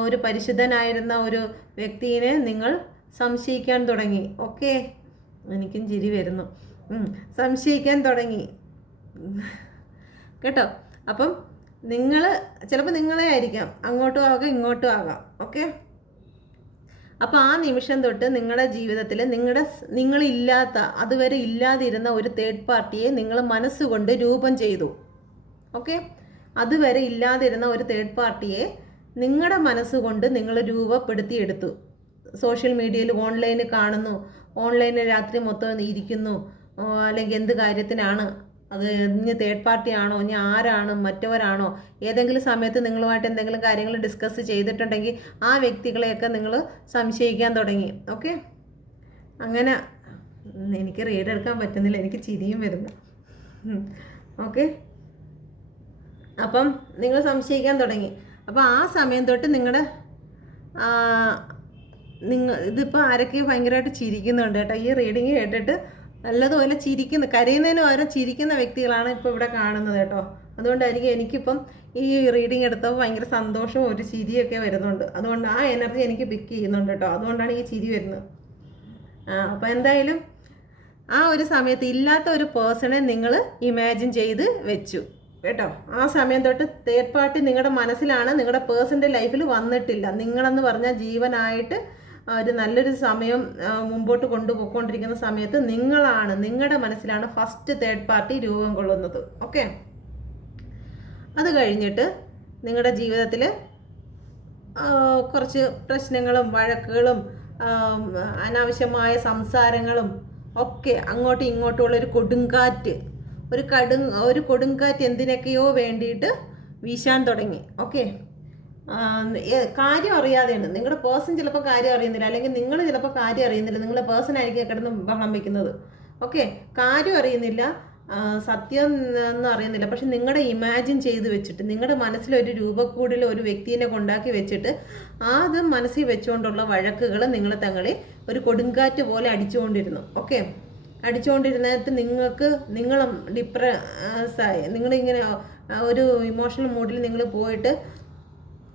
ഒരു പരിശുദ്ധനായിരുന്ന ഒരു വ്യക്തിയെ നിങ്ങൾ സംശയിക്കാൻ തുടങ്ങി. ഓക്കെ, എനിക്കും ചിരി വരുന്നു. സംശയിക്കാൻ തുടങ്ങി കേട്ടോ. അപ്പം ചിലപ്പോൾ നിങ്ങളെ ആയിരിക്കാം, അങ്ങോട്ടും ആകാം ഇങ്ങോട്ടും ആകാം. ഓക്കെ, അപ്പോൾ ആ നിമിഷം തൊട്ട് നിങ്ങളുടെ ജീവിതത്തിൽ നിങ്ങളില്ലാത്ത, അതുവരെ ഇല്ലാതിരുന്ന ഒരു തേർഡ് പാർട്ടിയെ നിങ്ങൾ മനസ്സുകൊണ്ട് രൂപം ചെയ്തു. ഓക്കെ, അതുവരെ ഇല്ലാതിരുന്ന ഒരു തേർഡ് പാർട്ടിയെ നിങ്ങളുടെ മനസ്സുകൊണ്ട് നിങ്ങൾ രൂപപ്പെടുത്തിയെടുത്തു. സോഷ്യൽ മീഡിയയിൽ ഓൺലൈനിൽ കാണുന്നു, ഓൺലൈനിൽ രാത്രി മൊത്തം ഇരിക്കുന്നു, അല്ലെങ്കിൽ എന്ത് കാര്യത്തിനാണ് അത്, ഇനി തേർഡ് പാർട്ടി ആണോ, ഇനി ആരാണ്, മറ്റവരാണോ, ഏതെങ്കിലും സമയത്ത് നിങ്ങളുമായിട്ട് എന്തെങ്കിലും കാര്യങ്ങൾ ഡിസ്കസ് ചെയ്തിട്ടുണ്ടെങ്കിൽ ആ വ്യക്തികളെയൊക്കെ നിങ്ങൾ സംശയിക്കാൻ തുടങ്ങി. ഓക്കെ, അങ്ങനെ എനിക്ക് റീഡ് എടുക്കാൻ പറ്റുന്നില്ല, എനിക്ക് ചിരിയും വരുന്നു. ഓക്കെ, അപ്പം നിങ്ങൾ സംശയിക്കാൻ തുടങ്ങി. അപ്പോൾ ആ സമയം തൊട്ട് ഇതിപ്പോൾ ആരൊക്കെ ഭയങ്കരമായിട്ട് ചിരിക്കുന്നുണ്ട് കേട്ടോ. ഈ റീഡിങ് കേട്ടിട്ട് നല്ലതുപോലെ കരയുന്നതിന് പകരം ചിരിക്കുന്ന വ്യക്തികളാണ് ഇപ്പോൾ ഇവിടെ കാണുന്നത് കേട്ടോ. അതുകൊണ്ടായിരിക്കും എനിക്കിപ്പം ഈ റീഡിങ് എടുത്തപ്പോൾ ഭയങ്കര സന്തോഷവും ഒരു ചിരിയൊക്കെ വരുന്നുണ്ട്. അതുകൊണ്ട് ആ എനർജി എനിക്ക് പിക്ക് ചെയ്യുന്നുണ്ട് കേട്ടോ. അതുകൊണ്ടാണ് ഈ ചിരി വരുന്നത്. അപ്പോൾ എന്തായാലും ആ ഒരു സമയത്ത് ഇല്ലാത്ത ഒരു പേഴ്സണെ നിങ്ങൾ ഇമാജിൻ ചെയ്ത് വെച്ചു കേട്ടോ. ആ സമയം തൊട്ട് തേർഡ് പാർട്ടി നിങ്ങളുടെ മനസ്സിലാണ്, നിങ്ങളുടെ പേഴ്സൻ്റെ ലൈഫിൽ വന്നിട്ടില്ല. നിങ്ങളെന്ന് പറഞ്ഞാൽ ജീവനായിട്ട് ഒരു നല്ലൊരു സമയം മുമ്പോട്ട് കൊണ്ടുപോയിക്കൊണ്ടിരിക്കുന്ന സമയത്ത് നിങ്ങളുടെ മനസ്സിലാണ് ഫസ്റ്റ് തേർഡ് പാർട്ടി രൂപം കൊള്ളുന്നത്. ഓക്കെ, അത് കഴിഞ്ഞിട്ട് നിങ്ങളുടെ ജീവിതത്തിൽ കുറച്ച് പ്രശ്നങ്ങളും വഴക്കുകളും അനാവശ്യമായ സംസാരങ്ങളും ഒക്കെ അങ്ങോട്ടും ഇങ്ങോട്ടുമുള്ള ഒരു കൊടുങ്കാറ്റ് എന്തിനൊക്കെയോ വേണ്ടിയിട്ട് വീശാൻ തുടങ്ങി. ഓക്കെ, കാര്യം അറിയാതെയാണ്. നിങ്ങളുടെ പേഴ്സൺ ചിലപ്പോൾ കാര്യം അറിയുന്നില്ല, അല്ലെങ്കിൽ നിങ്ങൾ ചിലപ്പോൾ കാര്യം അറിയുന്നില്ല. നിങ്ങളുടെ പേഴ്സൺ ആയിരിക്കും കിടന്ന് ബഹളം വയ്ക്കുന്നത്. ഓക്കെ, കാര്യം അറിയുന്നില്ല, സത്യം ഒന്നും അറിയുന്നില്ല. പക്ഷെ നിങ്ങളുടെ ഇമാജിൻ ചെയ്ത് വെച്ചിട്ട്, നിങ്ങളുടെ മനസ്സിലൊരു രൂപക്കൂടിൽ ഒരു വ്യക്തിനെ കൊണ്ടാക്കി വെച്ചിട്ട് അത് മനസ്സിൽ വെച്ചുകൊണ്ടുള്ള വഴക്കുകൾ നിങ്ങൾ തങ്ങളെ ഒരു കൊടുങ്കാറ്റ് പോലെ അടിച്ചുകൊണ്ടിരുന്നു. ഓക്കെ, അടിച്ചുകൊണ്ടിരുന്നിട്ട് നിങ്ങളും ഡിപ്രസ്സായി, നിങ്ങളിങ്ങനെ ഒരു ഇമോഷണൽ മൂഡിൽ നിങ്ങൾ പോയിട്ട്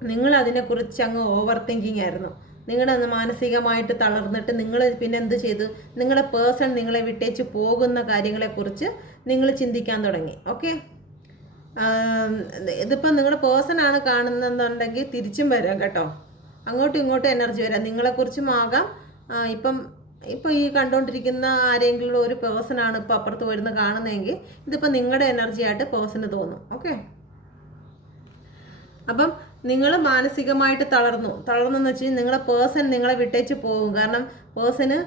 നിങ്ങൾ അതിനെക്കുറിച്ച് അങ്ങ് ഓവർ തിങ്കിങ് ആയിരുന്നു. നിങ്ങളന്ന് മാനസികമായിട്ട് തളർന്നിട്ട് നിങ്ങൾ പിന്നെ എന്ത് ചെയ്തു, നിങ്ങളുടെ പേഴ്സൺ നിങ്ങളെ വിട്ടേച്ച് പോകുന്ന കാര്യങ്ങളെക്കുറിച്ച് നിങ്ങൾ ചിന്തിക്കാൻ തുടങ്ങി. ഓക്കെ, ഇതിപ്പോൾ നിങ്ങളുടെ പേഴ്സൺ ആണ് കാണുന്നതെന്നുണ്ടെങ്കിൽ തിരിച്ചും വരാം കേട്ടോ. അങ്ങോട്ടും ഇങ്ങോട്ടും എനർജി വരാം. നിങ്ങളെക്കുറിച്ചും ആകാം. ഇപ്പോൾ ഈ കണ്ടുകൊണ്ടിരിക്കുന്ന ആരെങ്കിലും ഒരു പേഴ്സണാണ് ഇപ്പോൾ അപ്പുറത്ത് വരുന്ന കാണുന്നതെങ്കിൽ ഇതിപ്പോൾ നിങ്ങളുടെ എനർജി ആയിട്ട് പേഴ്സണ് തോന്നും. ഓക്കെ, അപ്പം നിങ്ങൾ മാനസികമായിട്ട് തളർന്നെന്ന് വെച്ച് കഴിഞ്ഞാൽ നിങ്ങളെ പേഴ്സൺ നിങ്ങളെ വിട്ടേച്ച് പോകും. കാരണം പേഴ്സന്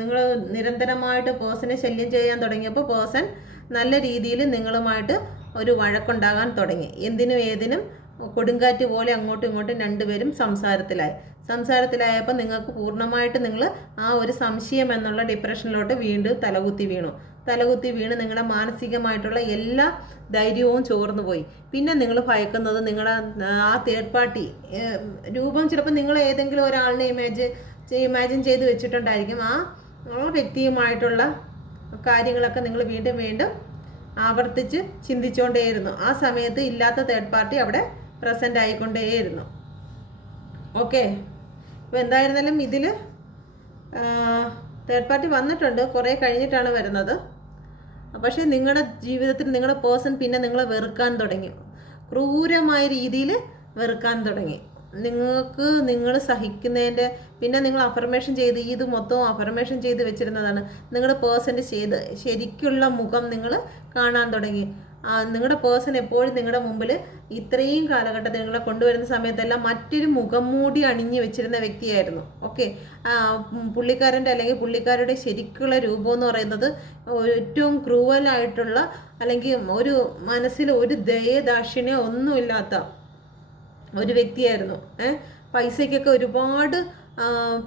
നിങ്ങൾ നിരന്തരമായിട്ട് പേഴ്സനെ ശല്യം ചെയ്യാൻ തുടങ്ങിയപ്പോൾ പേഴ്സൺ നല്ല രീതിയിൽ നിങ്ങളുമായിട്ട് ഒരു വഴക്കുണ്ടാകാൻ തുടങ്ങി. എന്തിനും ഏതിനും കൊടുങ്കാറ്റ് പോലെ അങ്ങോട്ടും ഇങ്ങോട്ടും രണ്ടുപേരും സംസാരത്തിലായപ്പോൾ നിങ്ങൾക്ക് പൂർണ്ണമായിട്ട് നിങ്ങൾ ആ ഒരു സംശയം എന്നുള്ള ഡിപ്രഷനിലോട്ട് വീണ്ടും തലകുത്തി വീണ് നിങ്ങളുടെ മാനസികമായിട്ടുള്ള എല്ലാ ധൈര്യവും ചോർന്നു പോയി. പിന്നെ നിങ്ങൾ ഭയക്കുന്നത് നിങ്ങളുടെ ആ തേർഡ് പാർട്ടി രൂപം ചിലപ്പോൾ നിങ്ങൾ ഏതെങ്കിലും ഒരാളിനെ ഇമാജിൻ ചെയ്ത് വെച്ചിട്ടുണ്ടായിരിക്കും. ആ വ്യക്തിയുമായിട്ടുള്ള കാര്യങ്ങളൊക്കെ നിങ്ങൾ വീണ്ടും ആവർത്തിച്ച് ചിന്തിച്ചുകൊണ്ടേയിരുന്നു. ആ സമയത്ത് ഇല്ലാത്ത തേർഡ് പാർട്ടി അവിടെ പ്രസൻ്റ് ആയിക്കൊണ്ടേയിരുന്നു. ഓക്കെ, ഇപ്പോൾ എന്തായിരുന്നാലും ഇതിൽ തേർഡ് പാർട്ടി വന്നിട്ടുണ്ട്, കുറേ കഴിഞ്ഞിട്ടാണ് വരുന്നത്. പക്ഷേ നിങ്ങളുടെ ജീവിതത്തിൽ നിങ്ങളുടെ പേഴ്സൺ പിന്നെ നിങ്ങളെ വെറുക്കാൻ തുടങ്ങി, ക്രൂരമായ രീതിയിൽ വെറുക്കാൻ തുടങ്ങി. നിങ്ങൾ സഹിക്കുന്നതിൻ്റെ പിന്നെ നിങ്ങൾ അഫർമേഷൻ ചെയ്ത് ഇത് മൊത്തം അഫർമേഷൻ ചെയ്ത് വെച്ചിരുന്നതാണ്. നിങ്ങളുടെ പേഴ്സൻ്റെ ശരിക്കുള്ള മുഖം നിങ്ങൾ കാണാൻ തുടങ്ങി. നിങ്ങളുടെ പേഴ്സൺ എപ്പോഴും നിങ്ങളുടെ മുമ്പിൽ ഇത്രയും കാലഘട്ടത്തിൽ നിങ്ങളെ കൊണ്ടുവരുന്ന സമയത്തെല്ലാം മറ്റൊരു മുഖം മൂടി അണിഞ്ഞു വെച്ചിരുന്ന വ്യക്തിയായിരുന്നു. ഓക്കെ, പുള്ളിക്കാരൻ്റെ അല്ലെങ്കിൽ പുള്ളിക്കാരുടെ ശരിക്കുള്ള രൂപം എന്ന് പറയുന്നത് ഏറ്റവും ക്രൂവലായിട്ടുള്ള അല്ലെങ്കിൽ ഒരു മനസ്സിൽ ഒരു ദയദാക്ഷിണ്യം ഒന്നുമില്ലാത്ത ഒരു വ്യക്തിയായിരുന്നു. പൈസയ്ക്കൊക്കെ ഒരുപാട്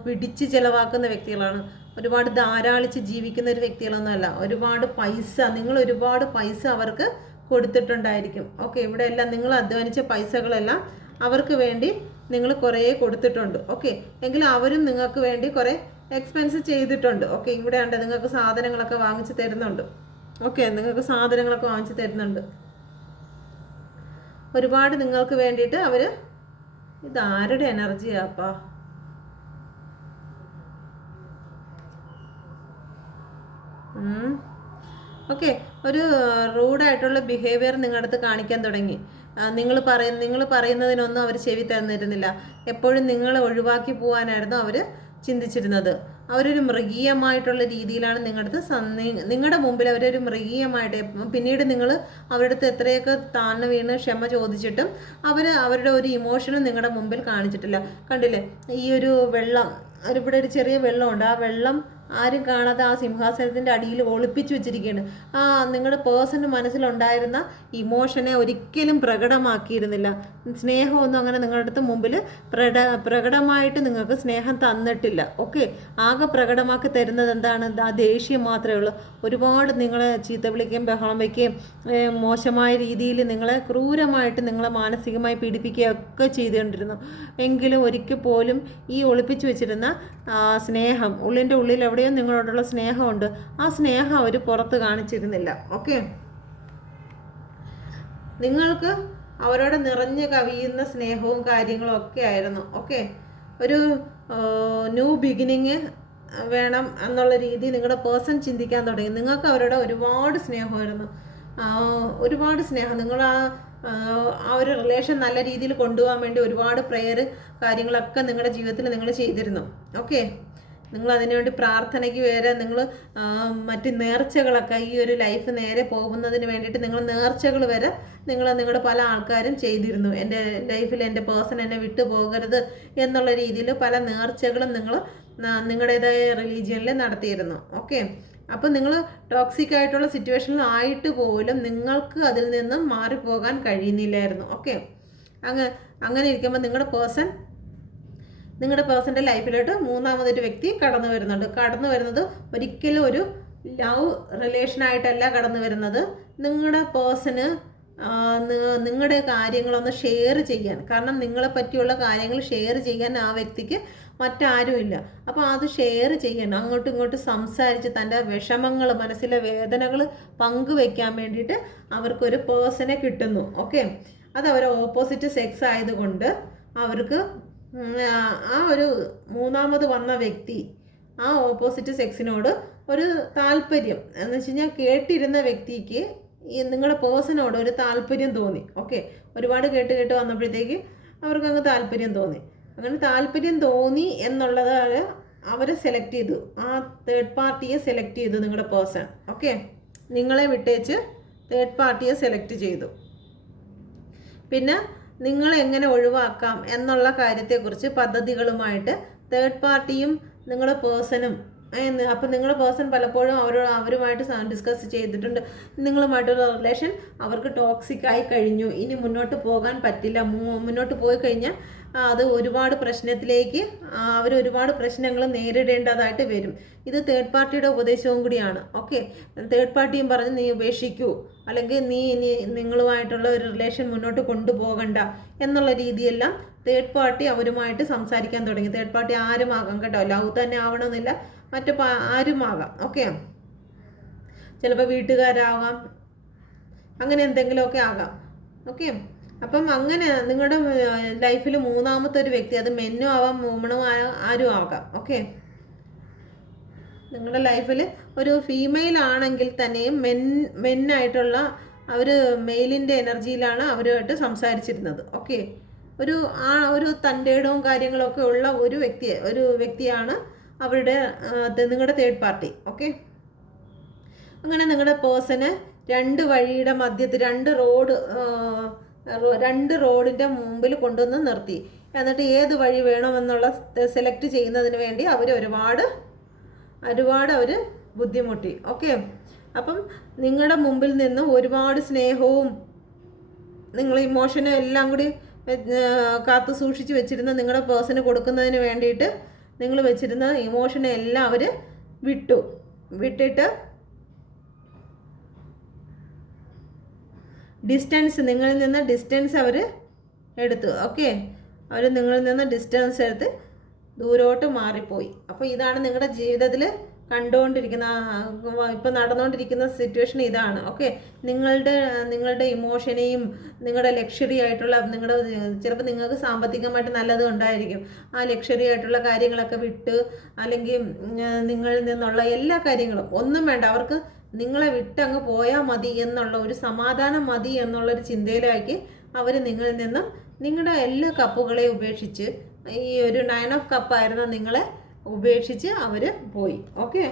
പിടിച്ച് ചിലവാക്കുന്ന വ്യക്തികളാണ്. ഒരുപാട് ധാരാളിച്ച് ജീവിക്കുന്ന ഒരു വ്യക്തികളൊന്നുമല്ല. നിങ്ങൾ ഒരുപാട് പൈസ അവർക്ക് കൊടുത്തിട്ടുണ്ടായിരിക്കും. ഓക്കെ, ഇവിടെ എല്ലാം നിങ്ങൾ അധ്വാനിച്ച പൈസകളെല്ലാം അവർക്ക് വേണ്ടി നിങ്ങൾ കുറേ കൊടുത്തിട്ടുണ്ട്. ഓക്കെ, എങ്കിലും അവരും നിങ്ങൾക്ക് വേണ്ടി കുറേ എക്സ്പെൻസ് ചെയ്തിട്ടുണ്ട്. ഓക്കെ, ഇവിടെ ഉണ്ട് നിങ്ങൾക്ക് സാധനങ്ങളൊക്കെ വാങ്ങിച്ച് തരുന്നുണ്ട്. ഒരുപാട് നിങ്ങൾക്ക് വേണ്ടിയിട്ട് അവർ ഇതാരുടെ എനർജിയാപ്പാ? ഓക്കെ, ഒരു റൂഡായിട്ടുള്ള ബിഹേവിയർ നിങ്ങളുടെ അടുത്ത് കാണിക്കാൻ തുടങ്ങി. നിങ്ങൾ പറയുന്നതിനൊന്നും അവർ ചെവി തന്നിരുന്നില്ല. എപ്പോഴും നിങ്ങളെ ഒഴിവാക്കി പോകാനായിരുന്നു അവർ ചിന്തിച്ചിരുന്നത്. അവരൊരു മൃഗീയമായിട്ടുള്ള രീതിയിലാണ് നിങ്ങളുടെ മുമ്പിൽ അവരൊരു മൃഗീയമായിട്ട്. പിന്നീട് നിങ്ങൾ അവരുടെ അടുത്ത് എത്രയൊക്കെ താഴ്ന്നു വീണ് ക്ഷമ ചോദിച്ചിട്ടും അവരുടെ ഒരു ഇമോഷനും നിങ്ങളുടെ മുമ്പിൽ കാണിച്ചിട്ടില്ല. കണ്ടില്ലേ, ഈ ഒരു വെള്ളം, ഇവിടെ ഒരു ചെറിയ വെള്ളമുണ്ട്. ആ വെള്ളം ആരും കാണാതെ ആ സിംഹാസനത്തിൻ്റെ അടിയിൽ ഒളിപ്പിച്ചു വെച്ചിരിക്കുകയാണ്. നിങ്ങളുടെ പേഴ്സൻ്റെ മനസ്സിലുണ്ടായിരുന്ന ഇമോഷനെ ഒരിക്കലും പ്രകടമാക്കിയിരുന്നില്ല. സ്നേഹമൊന്നും അങ്ങനെ നിങ്ങളുടെ അടുത്ത് മുമ്പിൽ പ്രകടമായിട്ട് നിങ്ങൾക്ക് സ്നേഹം തന്നിട്ടില്ല. ഓക്കെ, ആകെ പ്രകടമാക്കി തരുന്നത് എന്താണ്? ആ ദേഷ്യം മാത്രമേ ഉള്ളൂ. ഒരുപാട് നിങ്ങളെ ചീത്ത വിളിക്കുകയും ബഹളം വയ്ക്കുകയും മോശമായ രീതിയിൽ നിങ്ങളെ ക്രൂരമായിട്ട് നിങ്ങളെ മാനസികമായി പീഡിപ്പിക്കുകയൊക്കെ ചെയ്തുകൊണ്ടിരുന്നു. എങ്കിലും ഒരിക്കൽ പോലും ഈ ഒളിപ്പിച്ചു വെച്ചിരുന്ന സ്നേഹം, ഉള്ളിൻ്റെ ഉള്ളിൽ എവിടെയോ നിങ്ങളോടുള്ള സ്നേഹമുണ്ട്, ആ സ്നേഹം അവർ പുറത്ത് കാണിച്ചിരുന്നില്ല. ഓക്കെ, നിങ്ങൾക്ക് അവരോട് നിറഞ്ഞു കവിയുന്ന സ്നേഹവും കാര്യങ്ങളും ഒക്കെ ആയിരുന്നു. ഓക്കെ, ഒരു ന്യൂ ബിഗിനിങ് വേണം എന്നുള്ള രീതി നിങ്ങളുടെ പേഴ്സൺ ചിന്തിക്കാൻ തുടങ്ങി. നിങ്ങൾക്ക് അവരോട് ഒരുപാട് സ്നേഹമായിരുന്നു, ഒരുപാട് സ്നേഹം. നിങ്ങൾ ആ ഒരു റിലേഷൻ നല്ല രീതിയിൽ കൊണ്ടുപോകാൻ വേണ്ടി ഒരുപാട് പ്രെയർ കാര്യങ്ങളൊക്കെ നിങ്ങളുടെ ജീവിതത്തിൽ നിങ്ങൾ ചെയ്തിരുന്നു. ഓക്കെ, നിങ്ങൾ അതിനുവേണ്ടി പ്രാർത്ഥനയ്ക്ക് വരെ നിങ്ങൾ മറ്റ് നേർച്ചകളൊക്കെ, ഈ ഒരു ലൈഫ് നേരെ പോകുന്നതിന് വേണ്ടിയിട്ട് നിങ്ങൾ നേർച്ചകൾ വരെ നിങ്ങളുടെ പല ആൾക്കാരും ചെയ്തിരുന്നു. എൻ്റെ ലൈഫിൽ എൻ്റെ പേഴ്സൺ എന്നെ വിട്ടു പോകരുത് എന്നുള്ള രീതിയിൽ പല നേർച്ചകളും നിങ്ങൾ നിങ്ങളുടേതായ റിലീജിയനിൽ നടത്തിയിരുന്നു. ഓക്കെ, അപ്പോൾ നിങ്ങൾ ടോക്സിക് ആയിട്ടുള്ള സിറ്റുവേഷനിൽ ആയിട്ട് പോലും നിങ്ങൾക്ക് അതിൽ നിന്നും മാറിപ്പോകാൻ കഴിയുന്നില്ലായിരുന്നു. ഓക്കെ, അങ്ങനെ ഇരിക്കുമ്പോൾ നിങ്ങളുടെ പേഴ്സൻ്റെ ലൈഫിലോട്ട് മൂന്നാമതൊരു വ്യക്തി കടന്നു വരുന്നത് ഒരിക്കലും ഒരു ലവ് റിലേഷനായിട്ടല്ല കടന്നു വരുന്നത്. നിങ്ങളുടെ പേഴ്സണ് നിങ്ങളുടെ കാര്യങ്ങളൊന്ന് ഷെയർ ചെയ്യാൻ, കാരണം നിങ്ങളെ പറ്റിയുള്ള കാര്യങ്ങൾ ഷെയർ ചെയ്യാൻ ആ വ്യക്തിക്ക് മറ്റാരുമില്ല. അപ്പോൾ അത് ഷെയർ ചെയ്യാൻ, അങ്ങോട്ടും ഇങ്ങോട്ടും സംസാരിച്ച് തൻ്റെ വിഷമങ്ങൾ, മനസ്സിലെ വേദനകൾ പങ്കുവെക്കാൻ വേണ്ടിയിട്ട് അവർക്കൊരു പേഴ്സണെ കിട്ടുന്നു. ഓക്കെ, അത് അവർ ഓപ്പോസിറ്റ് സെക്സ് ആയതുകൊണ്ട് അവർക്ക് ആ ഒരു മൂന്നാമത് വന്ന വ്യക്തി ആ ഓപ്പോസിറ്റ് സെക്സിനോട് ഒരു താല്പര്യം എന്ന് വെച്ച് കഴിഞ്ഞാൽ കേട്ടിരുന്ന വ്യക്തിക്ക് നിങ്ങളുടെ പേഴ്സണോട് ഒരു താല്പര്യം തോന്നി. ഓക്കെ, ഒരുപാട് കേട്ട് വന്നപ്പോഴത്തേക്ക് അവർക്ക് അങ്ങ് താല്പര്യം തോന്നി. അങ്ങനെ താല്പര്യം തോന്നി എന്നുള്ളത് അവരെ സെലക്ട് ചെയ്തു, ആ തേർഡ് പാർട്ടിയെ സെലക്ട് ചെയ്തു നിങ്ങളുടെ പേഴ്സൺ. ഓക്കെ, നിങ്ങളെ വിട്ടേച്ച് തേർഡ് പാർട്ടിയെ സെലക്ട് ചെയ്തു. പിന്നെ നിങ്ങളെ എങ്ങനെ ഒഴിവാക്കാം എന്നുള്ള കാര്യത്തെക്കുറിച്ച് പദ്ധതികളുമായിട്ട് തേർഡ് പാർട്ടിയും നിങ്ങളുടെ പേഴ്സണും അപ്പം നിങ്ങളുടെ പേഴ്സൺ പലപ്പോഴും അവരുമായിട്ട് ഡിസ്കസ് ചെയ്തിട്ടുണ്ട്. നിങ്ങളുമായിട്ടുള്ള റിലേഷൻ അവർക്ക് ടോക്സിക് ആയി കഴിഞ്ഞു, ഇനി മുന്നോട്ട് പോകാൻ പറ്റില്ല. മുന്നോട്ട് പോയി കഴിഞ്ഞാൽ അത് ഒരുപാട് പ്രശ്നത്തിലേക്ക് അവർ ഒരുപാട് പ്രശ്നങ്ങൾ നേരിടേണ്ടതായിട്ട് വരും. ഇത് തേർഡ് പാർട്ടിയുടെ ഉപദേശവും കൂടിയാണ്. ഓക്കെ, തേർഡ് പാർട്ടിയും പറഞ്ഞ് നീ ഉപേക്ഷിക്കൂ, അല്ലെങ്കിൽ നീ ഇനി നിങ്ങളുമായിട്ടുള്ള ഒരു റിലേഷൻ മുന്നോട്ട് കൊണ്ടുപോകണ്ട എന്നുള്ള രീതിയെല്ലാം തേർഡ് പാർട്ടി അവരുമായിട്ട് സംസാരിക്കാൻ തുടങ്ങി. തേർഡ് പാർട്ടി ആരുമാകാം കേട്ടോ, ലവ് തന്നെ ആവണമെന്നില്ല, മറ്റു ആരുമാകാം. ഓക്കെ, ചിലപ്പോൾ വീട്ടുകാരാകാം, അങ്ങനെ എന്തെങ്കിലുമൊക്കെ ആകാം. ഓക്കെ, അപ്പം അങ്ങനെ നിങ്ങളുടെ ലൈഫിൽ മൂന്നാമത്തെ ഒരു വ്യക്തി, അത് മെന്നും ആവാം വുമണും ആരും ആകാം. ഓക്കെ, നിങ്ങളുടെ ലൈഫിൽ ഒരു ഫീമെയിൽ ആണെങ്കിൽ തന്നെയും മെന്നായിട്ടുള്ള അവർ മെയിലിൻ്റെ എനർജിയിലാണ് അവരുമായിട്ട് സംസാരിച്ചിരുന്നത്. ഓക്കെ, ഒരു തൻ്റെ ഇടവും കാര്യങ്ങളൊക്കെ ഉള്ള ഒരു വ്യക്തിയാണ് അവരുടെ നിങ്ങളുടെ തേർഡ് പാർട്ടി. ഓക്കെ, അങ്ങനെ നിങ്ങളുടെ പേഴ്സണ് രണ്ട് വഴിയുടെ മധ്യത്തിൽ രണ്ട് റോഡിൻ്റെ മുമ്പിൽ കൊണ്ടുവന്ന് നിർത്തി. എന്നിട്ട് ഏത് വഴി വേണമെന്നുള്ള സെലക്ട് ചെയ്യുന്നതിന് വേണ്ടി ഒരുപാട് അവർ ബുദ്ധിമുട്ടി. ഓക്കെ, അപ്പം നിങ്ങളുടെ മുമ്പിൽ നിന്ന് ഒരുപാട് സ്നേഹവും നിങ്ങൾ ഇമോഷനും എല്ലാം കൂടി കാത്തു സൂക്ഷിച്ച് വെച്ചിരുന്ന നിങ്ങളുടെ പേഴ്സണ് കൊടുക്കുന്നതിന് വേണ്ടിയിട്ട് നിങ്ങൾ വെച്ചിരുന്ന ഇമോഷനെ എല്ലാം അവർ വിട്ടിട്ട് നിങ്ങളിൽ നിന്ന് ഡിസ്റ്റൻസ് അവർ എടുത്തു. ഓക്കെ, അവർ നിങ്ങളിൽ നിന്ന് ഡിസ്റ്റൻസ് എടുത്ത് ദൂരോട്ട് മാറിപ്പോയി. അപ്പോൾ ഇതാണ് നിങ്ങളുടെ ജീവിതത്തിൽ ഇപ്പം നടന്നുകൊണ്ടിരിക്കുന്ന സിറ്റുവേഷൻ ഇതാണ്. ഓക്കെ, നിങ്ങളുടെ ഇമോഷനെയും നിങ്ങളുടെ ലക്ഷറി ആയിട്ടുള്ള ചിലപ്പോൾ നിങ്ങൾക്ക് സാമ്പത്തികമായിട്ട് നല്ലത് ഉണ്ടായിരിക്കും, ആ ലക്ഷറി ആയിട്ടുള്ള കാര്യങ്ങളൊക്കെ വിട്ട്, അല്ലെങ്കിൽ നിങ്ങളിൽ നിന്നുള്ള എല്ലാ കാര്യങ്ങളും ഒന്നും വേണ്ട, അവർക്ക് നിങ്ങളെ വിട്ടങ്ങ് പോയാൽ മതി എന്നുള്ള ഒരു സമാധാനം മതി എന്നുള്ളൊരു ചിന്തയിലാക്കി അവർ നിങ്ങളിൽ നിന്നും നിങ്ങളുടെ എല്ലാ കപ്പുകളെയും ഉപേക്ഷിച്ച്, ഈ ഒരു 9 ഓഫ് കപ്പ് ആയിരുന്ന നിങ്ങളെ ഉപേക്ഷിച്ച് അവർ പോയി. ഓക്കെ,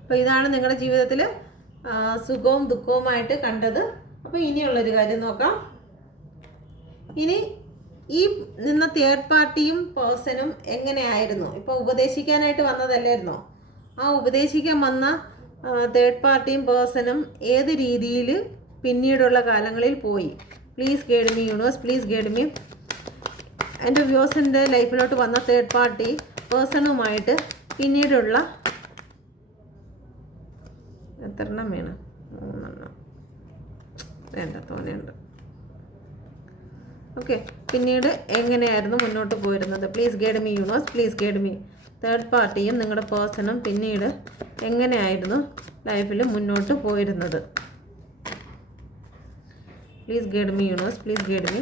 അപ്പോൾ ഇതാണ് നിങ്ങളുടെ ജീവിതത്തിൽ സുഖവും ദുഃഖവുമായിട്ട് കണ്ടത്. അപ്പോൾ ഇനിയുള്ളൊരു കാര്യം നോക്കാം. ഇനി ഈ നിന്ന തേർഡ് പാർട്ടിയും പേഴ്സണും എങ്ങനെയായിരുന്നു? ഇപ്പോൾ ഉപദേശിക്കാനായിട്ട് വന്നതല്ലായിരുന്നോ? ആ ഉപദേശിക്കാൻ വന്ന തേർഡ് പാർട്ടിയും പേഴ്സണും ഏത് രീതിയിൽ പിന്നീടുള്ള കാലങ്ങളിൽ പോയി? Please guide me universe, please guide me. എൻ്റെ വ്യൂസിൻ്റെ ലൈഫിലോട്ട് വന്ന തേർഡ് പാർട്ടി പേഴ്സണുമായിട്ട് പിന്നീടുള്ള എത്രണ്ണം വേണം? 3 വേണ്ട, തോനെയുണ്ട്. ഓക്കെ, പിന്നീട് എങ്ങനെയായിരുന്നു മുന്നോട്ട് പോയിരുന്നത്? Please guide me universe, please guide me. Third പാർട്ടിയും നിങ്ങളുടെ പേഴ്സണും പിന്നീട് എങ്ങനെയായിരുന്നു ലൈഫിൽ മുന്നോട്ട് പോയിരുന്നത്? Please guide me universe, please guide me,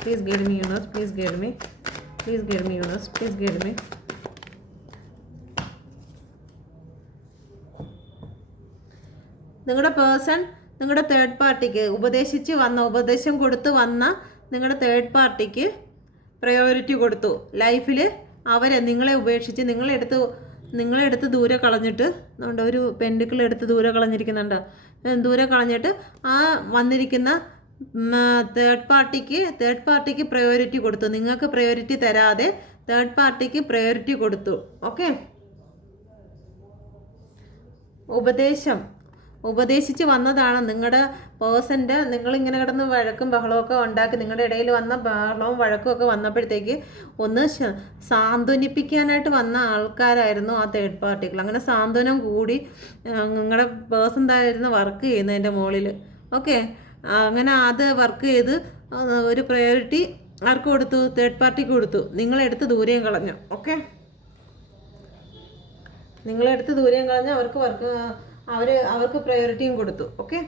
please guide me universe, please guide me, please guide me universe, please guide me. നിങ്ങളുടെ പേഴ്സൺ നിങ്ങളുടെ തേർഡ് പാർട്ടിക്ക് ഉപദേശം കൊടുത്ത് വന്ന നിങ്ങളുടെ തേർഡ് പാർട്ടിക്ക് പ്രയോറിറ്റി കൊടുത്തു. ലൈഫിൽ നിങ്ങളെ ഉപേക്ഷിച്ച് നിങ്ങളെടുത്ത് ദൂരെ കളഞ്ഞിട്ട്, ഒരു പെൻഡിക്കിൾ എടുത്ത് ദൂരെ കളഞ്ഞിരിക്കുന്നുണ്ട്. ദൂരെ കളഞ്ഞിട്ട് ആ വന്നിരിക്കുന്ന തേർഡ് പാർട്ടിക്ക് പ്രയോറിറ്റി കൊടുത്തു. നിങ്ങൾക്ക് പ്രയോറിറ്റി തരാതെ തേർഡ് പാർട്ടിക്ക് പ്രയോറിറ്റി കൊടുത്തു. ഓക്കെ, ഉപദേശിച്ച് വന്നതാണ് നിങ്ങളുടെ പേഴ്സൻ്റെ. നിങ്ങളിങ്ങനെ കിടന്ന് വഴക്കും ബഹളമൊക്കെ ഉണ്ടാക്കി നിങ്ങളുടെ ഇടയിൽ വന്ന ബഹളവും വഴക്കും ഒക്കെ വന്നപ്പോഴത്തേക്ക് ഒന്ന് സാന്ത്വനിപ്പിക്കാനായിട്ട് വന്ന ആൾക്കാരായിരുന്നു ആ തേർഡ് പാർട്ടികൾ. അങ്ങനെ സാന്ത്വനം കൂടി നിങ്ങളുടെ പേഴ്സൺ തായിരുന്നു വർക്ക് ചെയ്യുന്നതിൻ്റെ മുകളിൽ. ഓക്കെ, അങ്ങനെ അത് വർക്ക് ചെയ്ത് ഒരു പ്രയോറിറ്റി ആർക്ക് കൊടുത്തു? തേർഡ് പാർട്ടിക്ക് കൊടുത്തു. നിങ്ങളെടുത്ത് ദൂരെയും കളഞ്ഞു. ഓക്കെ, നിങ്ങളെടുത്ത് ദൂരെയും കളഞ്ഞ് അവർക്ക് പ്രയോറിറ്റിയും കൊടുത്തു. ഓക്കെ,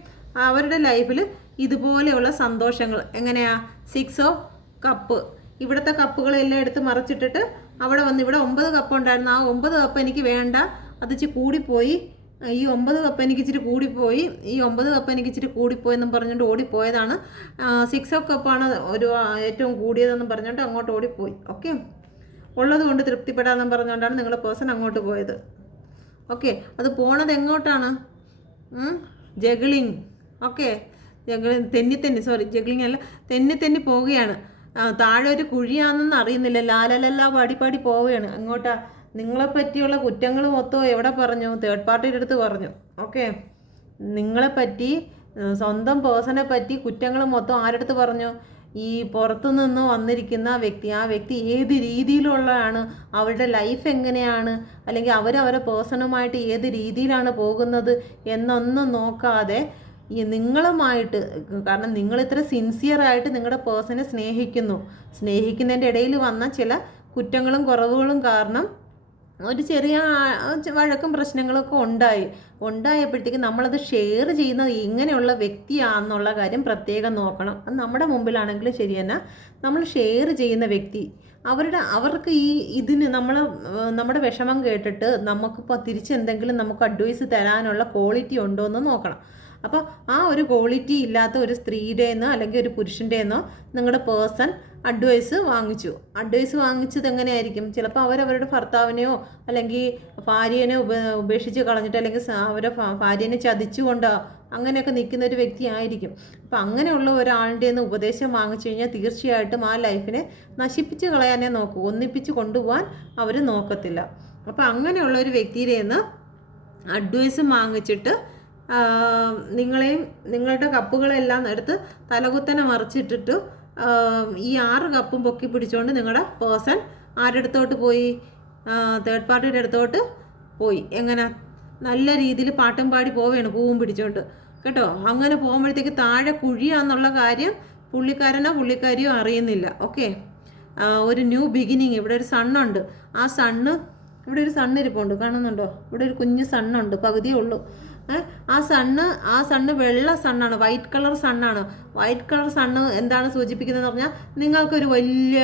അവരുടെ ലൈഫിൽ ഇതുപോലെയുള്ള സന്തോഷങ്ങൾ എങ്ങനെയാ? 6 ഓഫ് കപ്പ്. ഇവിടുത്തെ കപ്പുകളെല്ലാം എടുത്ത് മറച്ചിട്ടിട്ട് അവിടെ വന്ന് ഇവിടെ 9 കപ്പ് ഉണ്ടായിരുന്നു. ആ 9 കപ്പ് എനിക്ക് വേണ്ട, അത് ഇച്ചിരി കൂടിപ്പോയി, ഈ 9 കപ്പ് എനിക്ക് ഇച്ചിരി കൂടിപ്പോയി, ഈ 9 കപ്പ് എനിക്ക് ഇച്ചിരി കൂടിപ്പോയെന്നും പറഞ്ഞുകൊണ്ട് ഓടിപ്പോയതാണ്. 6 ഓഫ് കപ്പാണ് ഏറ്റവും കൂടിയതെന്നും പറഞ്ഞുകൊണ്ട് അങ്ങോട്ട് ഓടിപ്പോയി. ഓക്കെ, ഉള്ളത് കൊണ്ട് തൃപ്തിപ്പെടാമെന്നും പറഞ്ഞുകൊണ്ടാണ് നിങ്ങളുടെ പേഴ്സൺ അങ്ങോട്ട് പോയത്. ഓക്കെ, അത് പോണത് എങ്ങോട്ടാണ്? ജഗ്ലിങ്. ഓക്കെ, ജഗ്ലിങ് തെന്നി ജഗ്ലിങ് അല്ല, തെന്നി പോവുകയാണ്. താഴെ ഒരു കുഴിയാണെന്ന് അറിയുന്നില്ല, ലാലലല്ല പാടി പാടി പോവുകയാണ്. അങ്ങോട്ടാ നിങ്ങളെ പറ്റിയുള്ള കുറ്റങ്ങൾ മൊത്തം എവിടെ പറഞ്ഞു? തേർഡ് പാർട്ടിയുടെ അടുത്ത് പറഞ്ഞു. ഓക്കെ, നിങ്ങളെപ്പറ്റി സ്വന്തം പേഴ്സണെ പറ്റി കുറ്റങ്ങൾ മൊത്തം ആരടുത്ത് പറഞ്ഞു? ഈ പുറത്തു നിന്ന് വന്നിരിക്കുന്ന വ്യക്തി. ആ വ്യക്തി ഏത് രീതിയിലുള്ളതാണ്, അവരുടെ ലൈഫ് എങ്ങനെയാണ്, അല്ലെങ്കിൽ അവരവരെ പേഴ്സണുമായിട്ട് ഏത് രീതിയിലാണ് പോകുന്നത് എന്നൊന്നും നോക്കാതെ ഈ നിങ്ങളുമായിട്ട്, കാരണം നിങ്ങൾ ഇത്ര സിൻസിയറായിട്ട് നിങ്ങളുടെ പേഴ്സണെ സ്നേഹിക്കുന്നതിൻ്റെ ഇടയിൽ വന്ന ചില കുറ്റങ്ങളും കുറവുകളും കാരണം ഒരു ചെറിയ വഴക്കും പ്രശ്നങ്ങളൊക്കെ ഉണ്ടായപ്പോഴത്തേക്ക് നമ്മളത് ഷെയർ ചെയ്യുന്നത് ഇങ്ങനെയുള്ള വ്യക്തിയാണെന്നുള്ള കാര്യം പ്രത്യേകം നോക്കണം. അത് നമ്മുടെ മുമ്പിലാണെങ്കിലും ശരി തന്നെ, നമ്മൾ ഷെയർ ചെയ്യുന്ന വ്യക്തി അവർക്ക് ഇതിന് നമ്മുടെ വിഷമം കേട്ടിട്ട് നമുക്കിപ്പോൾ തിരിച്ചെന്തെങ്കിലും നമുക്ക് അഡ്വൈസ് തരാനുള്ള ക്വാളിറ്റി ഉണ്ടോ എന്ന് നോക്കണം. അപ്പോൾ ആ ഒരു ക്വാളിറ്റി ഇല്ലാത്ത ഒരു സ്ത്രീയുടെയെന്നോ അല്ലെങ്കിൽ ഒരു പുരുഷൻ്റെയെന്നോ നിങ്ങളുടെ പേഴ്സൺ അഡ്വൈസ് വാങ്ങിച്ചത് എങ്ങനെയായിരിക്കും? ചിലപ്പോൾ അവരവരുടെ ഭർത്താവിനെയോ അല്ലെങ്കിൽ ഭാര്യനെ ഉപേക്ഷിച്ച് കളഞ്ഞിട്ട്, അല്ലെങ്കിൽ അവരെ ഭാര്യനെ ചതിച്ചുകൊണ്ടോ അങ്ങനെയൊക്കെ നിൽക്കുന്ന ഒരു വ്യക്തി ആയിരിക്കും. അപ്പോൾ അങ്ങനെയുള്ള ഒരാളുടെ നിന്ന് ഉപദേശം വാങ്ങിച്ചു കഴിഞ്ഞാൽ തീർച്ചയായിട്ടും ആ ലൈഫിനെ നശിപ്പിച്ച് കളയാനേ നോക്കൂ, ഒന്നിപ്പിച്ച് കൊണ്ടുപോകാൻ അവർ നോക്കത്തില്ല. അപ്പോൾ അങ്ങനെയുള്ള ഒരു വ്യക്തിയുടെ നിന്ന് അഡ്വൈസ് വാങ്ങിച്ചിട്ട് നിങ്ങളെയും നിങ്ങളുടെ കപ്പുകളെല്ലാം എടുത്ത് തലകുത്തനെ മറിച്ചിട്ടിട്ട് ഈ 6 കപ്പും പൊക്കി പിടിച്ചുകൊണ്ട് നിങ്ങളുടെ പേഴ്സൺ ആരുടെ അടുത്തോട്ട് പോയി? തേർഡ് പാർട്ടിയുടെ അടുത്തോട്ട് പോയി. എങ്ങനെ? നല്ല രീതിയിൽ പാട്ടും പാടി പോവുകയാണ്, പൂവും പിടിച്ചോണ്ട് കേട്ടോ. അങ്ങനെ പോകുമ്പോഴത്തേക്ക് താഴെ കുഴിയാന്നുള്ള കാര്യം പുള്ളിക്കാരിയോ അറിയുന്നില്ല. ഓക്കെ, ഒരു ന്യൂ ബിഗിനിങ്. ഇവിടെ ഒരു സണ്ണുണ്ട്. ഇവിടെ ഒരു സണ്ണ് ഇരിപ്പുണ്ട്, കാണുന്നുണ്ടോ? ഇവിടെ ഒരു കുഞ്ഞു സണ്ണുണ്ട്, പകുതിയേ ഉള്ളൂ. ആ സണ്ണ് വെള്ള സണ്ണാണ്, വൈറ്റ് കളർ സണ്ണാണ്. വൈറ്റ് കളർ സണ്ണ് എന്താണ് സൂചിപ്പിക്കുന്നതെന്ന് പറഞ്ഞാൽ നിങ്ങൾക്കൊരു വലിയ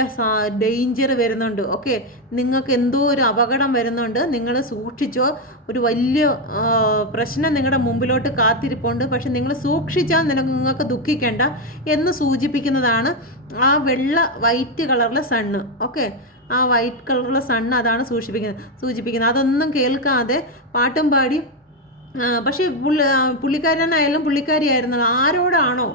ഡേഞ്ചർ വരുന്നുണ്ട്. ഓക്കെ, നിങ്ങൾക്ക് എന്തോ ഒരു അപകടം വരുന്നുണ്ട്, നിങ്ങൾ സൂക്ഷിച്ചോ. ഒരു വലിയ പ്രശ്നം നിങ്ങളുടെ മുമ്പിലോട്ട് കാത്തിരിപ്പുണ്ട്, പക്ഷെ നിങ്ങൾ സൂക്ഷിച്ചാൽ നിങ്ങൾക്ക് ദുഃഖിക്കേണ്ട എന്ന് സൂചിപ്പിക്കുന്നതാണ് ആ വൈറ്റ് കളറിലെ സണ്ണ്. ഓക്കെ, ആ വൈറ്റ് കളറിലെ സണ്ണ് അതാണ് സൂചിപ്പിക്കുന്നത്. അതൊന്നും കേൾക്കാതെ പാട്ടും പാടി, പക്ഷേ പുള്ളിക്കാരനായാലും പുള്ളിക്കാരിയായിരുന്നു ആരോടാണോ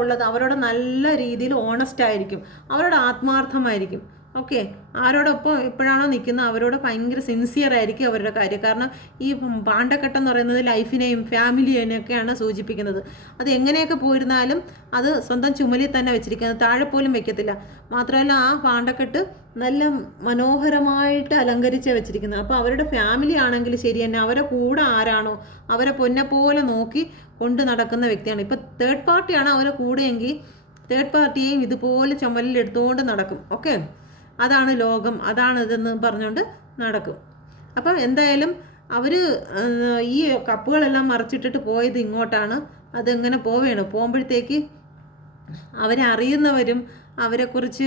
ഉള്ളത് അവരോട് നല്ല രീതിയിൽ ഓണസ്റ്റ് ആയിരിക്കും, അവരോട് ആത്മാർത്ഥമായിരിക്കും. ഓക്കെ, ആരോടൊപ്പം എപ്പോഴാണോ നിൽക്കുന്നത് അവരോട് ഭയങ്കര സിൻസിയർ ആയിരിക്കും അവരുടെ കാര്യം. കാരണം ഈ പാണ്ടക്കെട്ട് എന്ന് പറയുന്നത് ലൈഫിനെയും ഫാമിലിയെയൊക്കെയാണ് സൂചിപ്പിക്കുന്നത്. അത് എങ്ങനെയൊക്കെ പോയിരുന്നാലും അത് സ്വന്തം ചുമലിൽ തന്നെ വെച്ചിരിക്കുന്നത്, താഴെ പോലും വെക്കത്തില്ല. മാത്രമല്ല ആ പാണ്ടക്കെട്ട് നല്ല മനോഹരമായിട്ട് അലങ്കരിച്ച് വെച്ചിരിക്കുന്നത്. അപ്പോൾ അവരുടെ ഫാമിലി ആണെങ്കിൽ ശരി തന്നെ, അവരെ കൂടെ ആരാണോ അവരെ പൊന്നെപ്പോലെ നോക്കി കൊണ്ട് നടക്കുന്ന വ്യക്തിയാണ്. ഇപ്പോൾ തേർഡ് പാർട്ടിയാണ് അവരെ കൂടെയെങ്കിൽ തേർഡ് പാർട്ടിയെയും ഇതുപോലെ ചുമലിൽ എടുത്തുകൊണ്ട് നടക്കും. ഓക്കെ, അതാണ് ലോകം, അതാണ് ഇതെന്ന് പറഞ്ഞുകൊണ്ട് നടക്കും. അപ്പം എന്തായാലും അവർ ഈ കപ്പുകളെല്ലാം മറിച്ചിട്ടിട്ട് പോയത് ഇങ്ങോട്ടാണ്. അതെങ്ങനെ പോകുമ്പോഴത്തേക്ക് അവരെ അറിയുന്നവരും അവരെക്കുറിച്ച്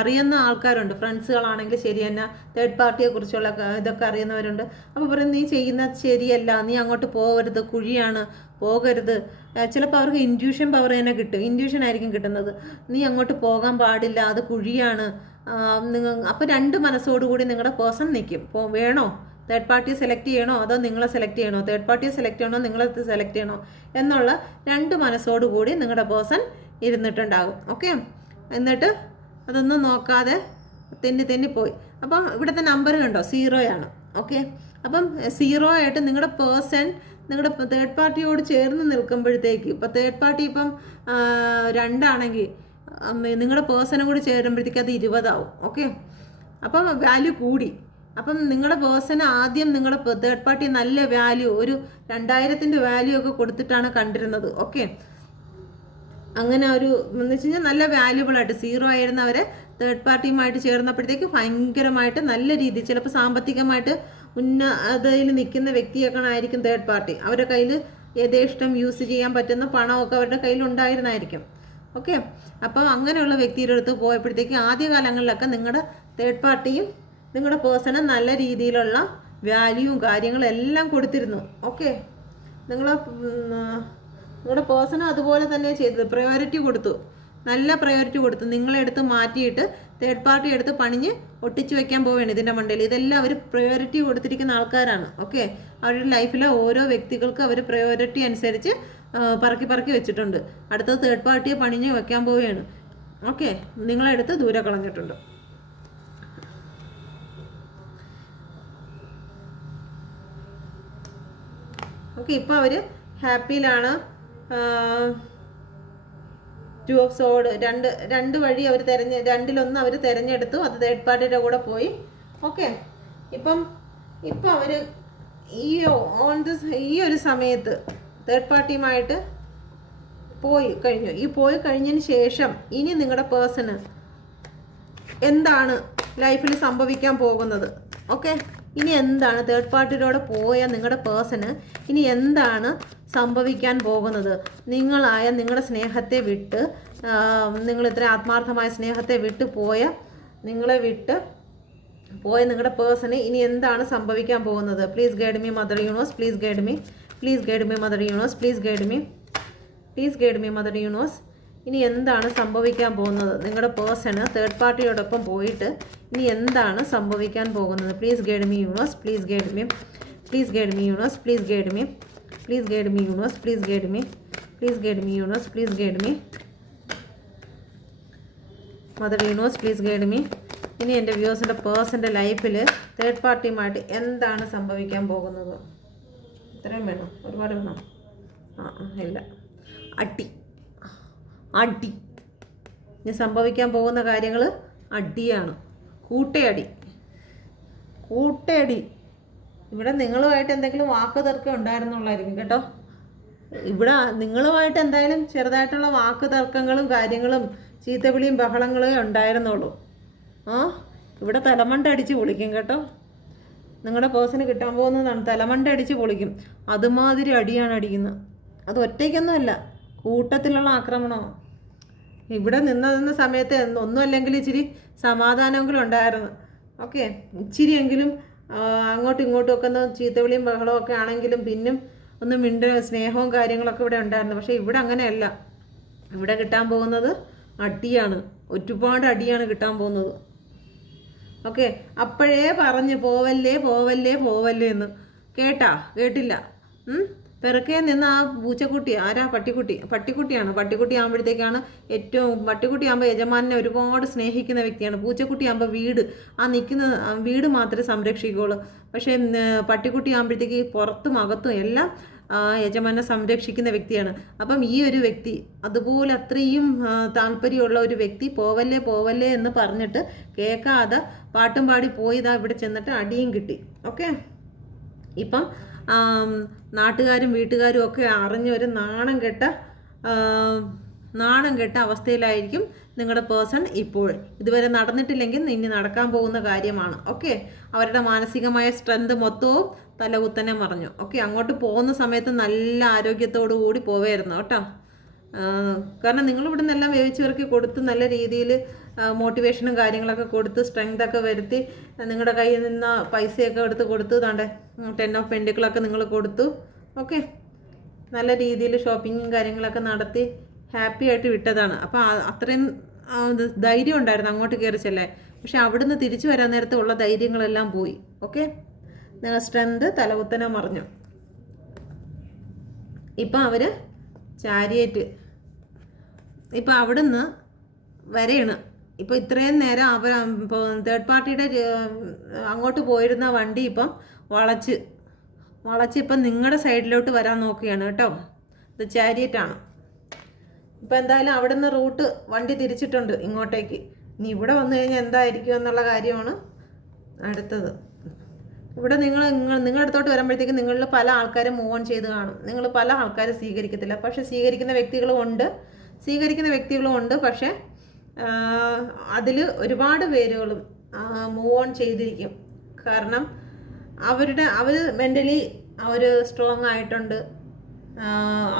അറിയുന്ന ആൾക്കാരുണ്ട്. ഫ്രണ്ട്സുകളാണെങ്കിൽ ശരി തന്നെ, തേർഡ് പാർട്ടിയെക്കുറിച്ചുള്ള ഇതൊക്കെ അറിയുന്നവരുണ്ട്. അപ്പോൾ പറയും നീ ചെയ്യുന്നത് ശരിയല്ല, നീ അങ്ങോട്ട് പോകരുത്, കുഴിയാണ്, പോകരുത്. ചിലപ്പോൾ അവർക്ക് ഇൻഡ്യൂഷൻ പവർ തന്നെ ഇൻഡ്യൂഷൻ ആയിരിക്കും കിട്ടുന്നത്. നീ അങ്ങോട്ട് പോകാൻ പാടില്ല, അത് കുഴിയാണ്. അപ്പോൾ 2 മനസ്സോടുകൂടി നിങ്ങളുടെ പേഴ്സൺ നിൽക്കും. വേണോ തേർഡ് പാർട്ടിയെ സെലക്ട് ചെയ്യണോ അതോ നിങ്ങളെ സെലക്ട് ചെയ്യണോ, തേർഡ് പാർട്ടിയെ സെലക്ട് ചെയ്യണോ നിങ്ങളെ സെലക്ട് ചെയ്യണോ എന്നുള്ള 2 മനസ്സോടുകൂടി നിങ്ങളുടെ പേഴ്സൺ ഇരുന്നിട്ടുണ്ടാകും. ഓക്കെ, എന്നിട്ട് അതൊന്നും നോക്കാതെ തെന്നിപ്പോയി. അപ്പം ഇവിടുത്തെ നമ്പർ കണ്ടോ, 0 ഓക്കെ, അപ്പം 0 ആയിട്ട് നിങ്ങളുടെ പേഴ്സൺ നിങ്ങളുടെ തേർഡ് പാർട്ടിയോട് ചേർന്ന് നിൽക്കുമ്പോഴത്തേക്ക്, ഇപ്പോൾ തേർഡ് പാർട്ടി ഇപ്പം 2 ആണെങ്കിൽ നിങ്ങളുടെ പേഴ്സണും കൂടി ചേരുമ്പോഴത്തേക്ക് അത് 20 ആവും. ഓക്കെ, അപ്പം വാല്യൂ കൂടി. അപ്പം നിങ്ങളുടെ പേഴ്സണ് ആദ്യം നിങ്ങളുടെ തേർഡ് പാർട്ടി നല്ല വാല്യൂ, ഒരു 2000-ൻ്റെ വാല്യൂ ഒക്കെ കൊടുത്തിട്ടാണ് കണ്ടിരുന്നത്. ഓക്കെ, അങ്ങനെ ഒരു എന്ന് വെച്ച് കഴിഞ്ഞാൽ നല്ല വാല്യുബിളായിട്ട് 0 ആയിരുന്നവരെ തേർഡ് പാർട്ടിയുമായിട്ട് ചേർന്നപ്പോഴത്തേക്ക് ഭയങ്കരമായിട്ട് നല്ല രീതിയിൽ, ചിലപ്പോൾ സാമ്പത്തികമായിട്ട് ഉന്നതയിൽ നിൽക്കുന്ന വ്യക്തിയൊക്കെ ആയിരിക്കും തേർഡ് പാർട്ടി. അവരുടെ കയ്യിൽ യഥേഷ്ടം യൂസ് ചെയ്യാൻ പറ്റുന്ന പണമൊക്കെ അവരുടെ കയ്യിൽ ഉണ്ടായിരുന്നായിരിക്കും. ഓക്കെ, അപ്പം അങ്ങനെയുള്ള വ്യക്തിയുടെ അടുത്ത് പോയപ്പോഴത്തേക്ക് ആദ്യകാലങ്ങളിലൊക്കെ നിങ്ങളുടെ തേർഡ് പാർട്ടിയും നിങ്ങളുടെ പേഴ്സണ് നല്ല രീതിയിലുള്ള വാല്യൂവും കാര്യങ്ങളും എല്ലാം കൊടുത്തിരുന്നു. ഓക്കെ, നിങ്ങളുടെ പേഴ്സണും അതുപോലെ തന്നെ ചെയ്തത്, പ്രയോറിറ്റി കൊടുത്തു, നല്ല പ്രയോറിറ്റി കൊടുത്തു. നിങ്ങളെ എടുത്ത് മാറ്റിയിട്ട് തേർഡ് പാർട്ടി എടുത്ത് പണിഞ്ഞ് ഒട്ടിച്ചു വയ്ക്കാൻ പോവുകയാണ് ഇതിൻ്റെ മണ്ടയിൽ. ഇതെല്ലാം അവർ പ്രയോറിറ്റി കൊടുത്തിരിക്കുന്ന ആൾക്കാരാണ്. ഓക്കെ, അവരുടെ ലൈഫിലെ ഓരോ വ്യക്തികൾക്ക് അവർ പ്രയോറിറ്റി അനുസരിച്ച് പറക്കി പറക്കി വെച്ചിട്ടുണ്ട്. അടുത്തത് തേർഡ് പാർട്ടിയെ പണിഞ്ഞ് വെക്കാൻ പോവുകയാണ്. ഓക്കെ, നിങ്ങളെടുത്ത് ദൂരെ കളഞ്ഞിട്ടുണ്ട്. ഓക്കെ, ഇപ്പോൾ അവർ ഹാപ്പിയിലാണ്. 2 ഓഫ് സോഡ്, രണ്ട് വഴി അവർ രണ്ടിലൊന്ന് അവർ തിരഞ്ഞെടുത്തു. അത് തേർഡ് പാർട്ടിയുടെ കൂടെ പോയി. ഓക്കെ, ഇപ്പം അവർ ഈ ഒരു സമയത്ത് തേർഡ് പാർട്ടിയുമായിട്ട് പോയി കഴിഞ്ഞു. പോയി കഴിഞ്ഞതിന് ശേഷം ഇനി നിങ്ങളുടെ പേഴ്സണ് എന്താണ് ലൈഫിൽ സംഭവിക്കാൻ പോകുന്നത്? ഓക്കെ, ഇനി എന്താണ് തേർഡ് പാർട്ടിയോടെ പോയ നിങ്ങളുടെ പേഴ്സണ് ഇനി എന്താണ് സംഭവിക്കാൻ പോകുന്നത്? നിങ്ങളുടെ സ്നേഹത്തെ വിട്ട്, നിങ്ങൾ ഇത്ര ആത്മാർത്ഥമായ സ്നേഹത്തെ വിട്ട് നിങ്ങളെ വിട്ട് പോയ നിങ്ങളുടെ പേഴ്സണ് ഇനി എന്താണ് സംഭവിക്കാൻ പോകുന്നത്? Please guide me mother universe, please guide me, please guide me mother universe, please guide me, please guide me mother universe. ഇനി എന്താണ് സംഭവിക്കാൻ പോകുന്നത്? നിങ്ങളുടെ പേഴ്സണ് തേർഡ് പാർട്ടിയോടൊപ്പം പോയിട്ട് ഇനി എന്താണ് സംഭവിക്കാൻ പോകുന്നത്? Please guide me universe, please guide me, please guide me universe, please guide me, please guide me universe, please guide me, please guide me universe, please guide me mother universe, please guide me. ഇനി എൻ്റെ വ്യൂവേഴ്സിൻ്റെ പേഴ്സൻ്റെ ലൈഫിൽ third പാർട്ടിയുമായിട്ട് എന്താണ് സംഭവിക്കാൻ പോകുന്നത്? ഇത്രയും വേണം? ഒരുപാട് വേണം? ഇല്ല. അടി ഇനി സംഭവിക്കാൻ പോകുന്ന കാര്യങ്ങൾ അടിയാണ്. കൂട്ടയടി. ഇവിടെ നിങ്ങളുമായിട്ട് എന്തെങ്കിലും വാക്ക് തർക്കം ഉണ്ടായിരുന്നുള്ളായിരിക്കും കേട്ടോ. ഇവിടെ നിങ്ങളുമായിട്ട് എന്തായാലും ചെറുതായിട്ടുള്ള വാക്ക് തർക്കങ്ങളും കാര്യങ്ങളും ചീത്തവിളിയും ബഹളങ്ങളേ ഉണ്ടായിരുന്നുള്ളൂ. ഇവിടെ തലമണ്ട അടിച്ച് പൊളിക്കും കേട്ടോ. നിങ്ങളുടെ പേഴ്സണ് കിട്ടാൻ പോകുന്നതാണ്. തലമണ്ട അടിച്ച് പൊളിക്കും. അതുമാതിരി അടിയാണ് അടിക്കുന്നത്. അത് ഒറ്റയ്ക്കൊന്നുമല്ല, കൂട്ടത്തിലുള്ള ആക്രമണമാണ്. ഇവിടെ നിന്ന സമയത്ത് ഒന്നുമല്ലെങ്കിൽ ഇച്ചിരി സമാധാനമെങ്കിലും ഉണ്ടായിരുന്നു. ഓക്കെ, ഇച്ചിരിയെങ്കിലും അങ്ങോട്ടും ഇങ്ങോട്ടും ഒക്കെ ഒന്ന് ചീത്തവിളിയും ബഹളവും ഒക്കെ ആണെങ്കിലും പിന്നും ഒന്ന് സ്നേഹവും കാര്യങ്ങളൊക്കെ ഇവിടെ ഉണ്ടായിരുന്നു. പക്ഷേ ഇവിടെ അങ്ങനെയല്ല. ഇവിടെ കിട്ടാൻ പോകുന്നത് അടിയാണ്. ഒരുപാട് അടിയാണ് കിട്ടാൻ പോകുന്നത്. ഓക്കെ, അപ്പോഴേ പറഞ്ഞ് പോവല്ലേ എന്ന് കേട്ടില്ല. പിറകെ നിന്ന് ആ പൂച്ചക്കുട്ടി ആരാ? പട്ടിക്കുട്ടിയാണ്. പട്ടിക്കുട്ടി ആകുമ്പോഴത്തേക്കാണ് പട്ടിക്കുട്ടി ആകുമ്പോൾ യജമാനെ ഒരുപാട് സ്നേഹിക്കുന്ന വ്യക്തിയാണ്. പൂച്ചക്കുട്ടി ആകുമ്പോൾ നിൽക്കുന്ന വീട് മാത്രമേ സംരക്ഷിക്കുകയുള്ളൂ. പക്ഷേ പട്ടിക്കുട്ടി ആകുമ്പോഴത്തേക്ക് പുറത്തും അകത്തും എല്ലാം യജമാനെ സംരക്ഷിക്കുന്ന വ്യക്തിയാണ്. അപ്പം ഈ ഒരു വ്യക്തി അതുപോലെ അത്രയും താല്പര്യമുള്ള ഒരു വ്യക്തി പോവല്ലേ എന്ന് പറഞ്ഞിട്ട് കേൾക്കാതെ പാട്ടും പാടി പോയി ഇവിടെ ചെന്നിട്ട് അടിയും കിട്ടി. ഓക്കെ, ഇപ്പം നാട്ടുകാരും വീട്ടുകാരും ഒക്കെ അറിഞ്ഞൊരു നാണം കെട്ട അവസ്ഥയിലായിരിക്കും നിങ്ങളുടെ പേഴ്സൺ ഇപ്പോൾ. ഇതുവരെ നടന്നിട്ടില്ലെങ്കിൽ ഇനി നടക്കാൻ പോകുന്ന കാര്യമാണ്. ഓക്കെ, അവരുടെ മാനസികമായ സ്ട്രെങ്ത് മൊത്തവും തലകുത്തനെ മറിഞ്ഞു. ഓക്കെ, അങ്ങോട്ട് പോകുന്ന സമയത്ത് നല്ല ആരോഗ്യത്തോടു കൂടി പോവായിരുന്നു കേട്ടോ. കാരണം നിങ്ങളിവിടെ നിന്നെല്ലാം വേവിച്ചവർക്ക് കൊടുത്ത് നല്ല രീതിയിൽ മോട്ടിവേഷനും കാര്യങ്ങളൊക്കെ കൊടുത്ത് സ്ട്രെങ്തൊക്കെ വരുത്തി നിങ്ങളുടെ കയ്യിൽ നിന്ന് പൈസയൊക്കെ എടുത്ത് കൊടുത്തു. താണ്ടെ 10 ഓഫ് പെൻഡിക്കിളൊക്കെ നിങ്ങൾ കൊടുത്തു. ഓക്കെ, നല്ല രീതിയിൽ ഷോപ്പിങ്ങും കാര്യങ്ങളൊക്കെ നടത്തി ഹാപ്പി ആയിട്ട് വിട്ടതാണ്. അപ്പോൾ അത്രയും ധൈര്യം ഉണ്ടായിരുന്നു അങ്ങോട്ട് കയറി ചെല്ലാൻ. പക്ഷെ അവിടുന്ന് തിരിച്ചു വരാൻ നേരത്തെ ഉള്ള ധൈര്യങ്ങളെല്ലാം പോയി. ഓക്കെ, നിങ്ങൾ സ്ട്രെങ്ത് തലകുത്തനെ മറിഞ്ഞു. ഇപ്പം അവർ ചാരിയേറ്റ് ഇപ്പം അവിടുന്ന് വരെയാണ്. ഇപ്പോൾ ഇത്രയും നേരം തേർഡ് പാർട്ടിയുടെ അങ്ങോട്ട് പോയിരുന്ന വണ്ടി ഇപ്പം വളച്ച് ഇപ്പം നിങ്ങളുടെ സൈഡിലോട്ട് വരാൻ നോക്കുകയാണ് കേട്ടോ. ഇത് ചാരിയറ്റാണ്. ഇപ്പം എന്തായാലും അവിടുന്ന് റൂട്ട് വണ്ടി തിരിച്ചിട്ടുണ്ട് ഇങ്ങോട്ടേക്ക്. ഇനി വന്നു കഴിഞ്ഞാൽ എന്തായിരിക്കും എന്നുള്ള കാര്യമാണ് അടുത്തത്. ഇവിടെ നിങ്ങളുടെ അടുത്തോട്ട് വരുമ്പോഴത്തേക്കും നിങ്ങളിൽ പല ആൾക്കാരും മൂവ് ഓൺ ചെയ്ത് കാണും. നിങ്ങൾ പല ആൾക്കാരും സ്വീകരിക്കത്തില്ല. പക്ഷേ സ്വീകരിക്കുന്ന വ്യക്തികളും ഉണ്ട്. പക്ഷേ അതിൽ ഒരുപാട് പേരുകളും മൂവ് ഓൺ ചെയ്തിരിക്കും. കാരണം അവർ മെൻ്റലി അവർ സ്ട്രോങ് ആയിട്ടുണ്ട്.